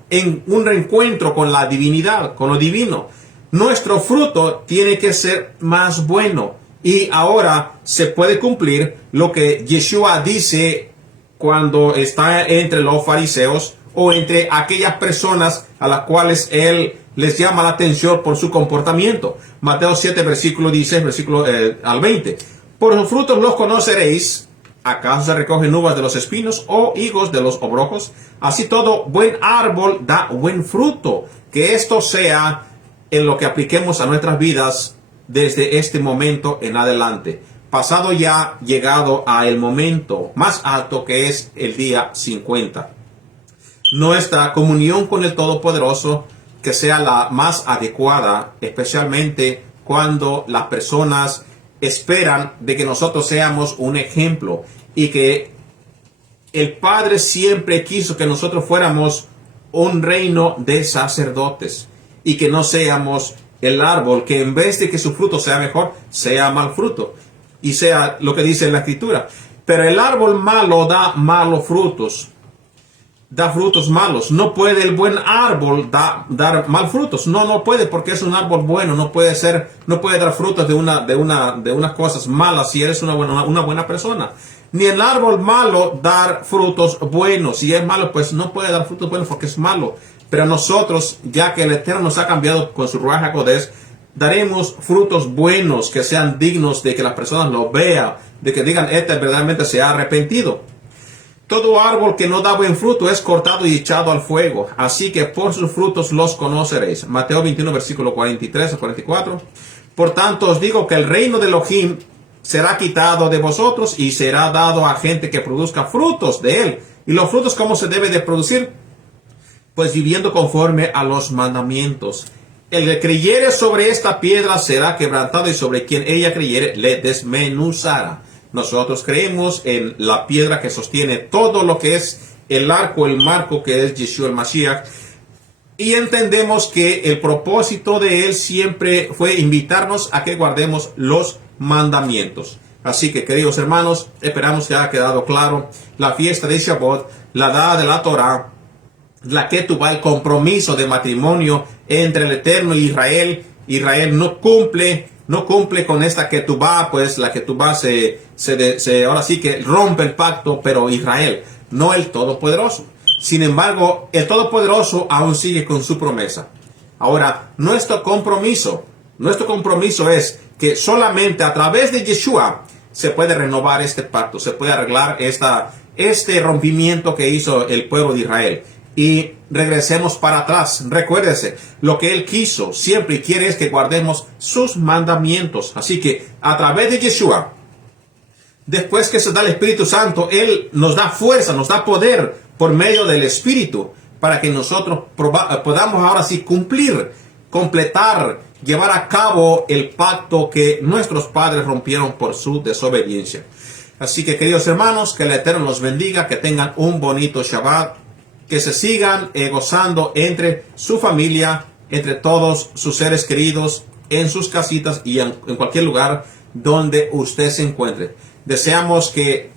en un reencuentro con la divinidad, con lo divino. Nuestro fruto tiene que ser más bueno. Y ahora se puede cumplir lo que Yeshua dice cuando está entre los fariseos o entre aquellas personas a las cuales él les llama la atención por su comportamiento. Mateo 7, versículo 16, versículo al 20. Por sus frutos los conoceréis. ¿Acaso se recogen uvas de los espinos o higos de los abrojos? Así todo buen árbol da buen fruto. Que esto sea en lo que apliquemos a nuestras vidas desde este momento en adelante. Pasado ya, llegado a el momento más alto, que es el día 50. Nuestra comunión con el Todopoderoso que sea la más adecuada, especialmente cuando las personas esperan de que nosotros seamos un ejemplo, y que el Padre siempre quiso que nosotros fuéramos un reino de sacerdotes y que no seamos el árbol que en vez de que su fruto sea mejor, sea mal fruto, y sea lo que dice en la Escritura. Pero el árbol malo da malos frutos. Da frutos malos. No puede el buen árbol dar mal frutos. No puede, porque es un árbol bueno. No puede dar frutos de unas cosas malas si eres una buena persona. Ni el árbol malo dar frutos buenos. Si es malo, pues no puede dar frutos buenos porque es malo. Pero nosotros, ya que el Eterno nos ha cambiado con su Ruach HaKodesh, daremos frutos buenos que sean dignos de que las personas lo vean, de que digan, este verdaderamente se ha arrepentido. Todo árbol que no da buen fruto es cortado y echado al fuego. Así que por sus frutos los conoceréis. Mateo 21, versículo 43 a 44. Por tanto os digo que el reino de Elohim será quitado de vosotros y será dado a gente que produzca frutos de él. ¿Y los frutos cómo se debe de producir? Pues viviendo conforme a los mandamientos. El que creyere sobre esta piedra será quebrantado y sobre quien ella creyere le desmenuzará. Nosotros creemos en la piedra que sostiene todo lo que es el arco, el marco que es Yeshua el Mashiach. Y entendemos que el propósito de él siempre fue invitarnos a que guardemos los mandamientos. Así que, queridos hermanos, esperamos que haya quedado claro la fiesta de Shavuot, la dada de la Torah, la Ketubá, el compromiso de matrimonio entre el Eterno y Israel. Israel no cumple con esta Ketubá, pues la Ketubá ahora sí que rompe el pacto, pero Israel, no el Todopoderoso. Sin embargo, el Todopoderoso aún sigue con su promesa. Ahora, nuestro compromiso es que solamente a través de Yeshua se puede renovar este pacto, se puede arreglar este rompimiento que hizo el pueblo de Israel. Y regresemos para atrás. Recuérdese, lo que él quiso, siempre y quiere es que guardemos sus mandamientos. Así que a través de Yeshua, después que se da el Espíritu Santo, él nos da fuerza, nos da poder por medio del Espíritu para que nosotros podamos ahora sí cumplir, completar, llevar a cabo el pacto que nuestros padres rompieron por su desobediencia. Así que, queridos hermanos, que el Eterno los bendiga, que tengan un bonito Shabbat, que se sigan gozando entre su familia, entre todos sus seres queridos, en sus casitas y en cualquier lugar donde usted se encuentre. Deseamos que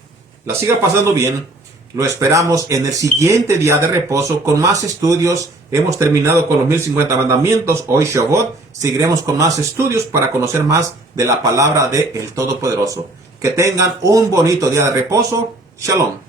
la siga pasando bien. Lo esperamos en el siguiente día de reposo con más estudios. Hemos terminado con los 1050 mandamientos. Hoy Shavuot. Seguiremos con más estudios para conocer más de la palabra del Todopoderoso. Que tengan un bonito día de reposo. Shalom.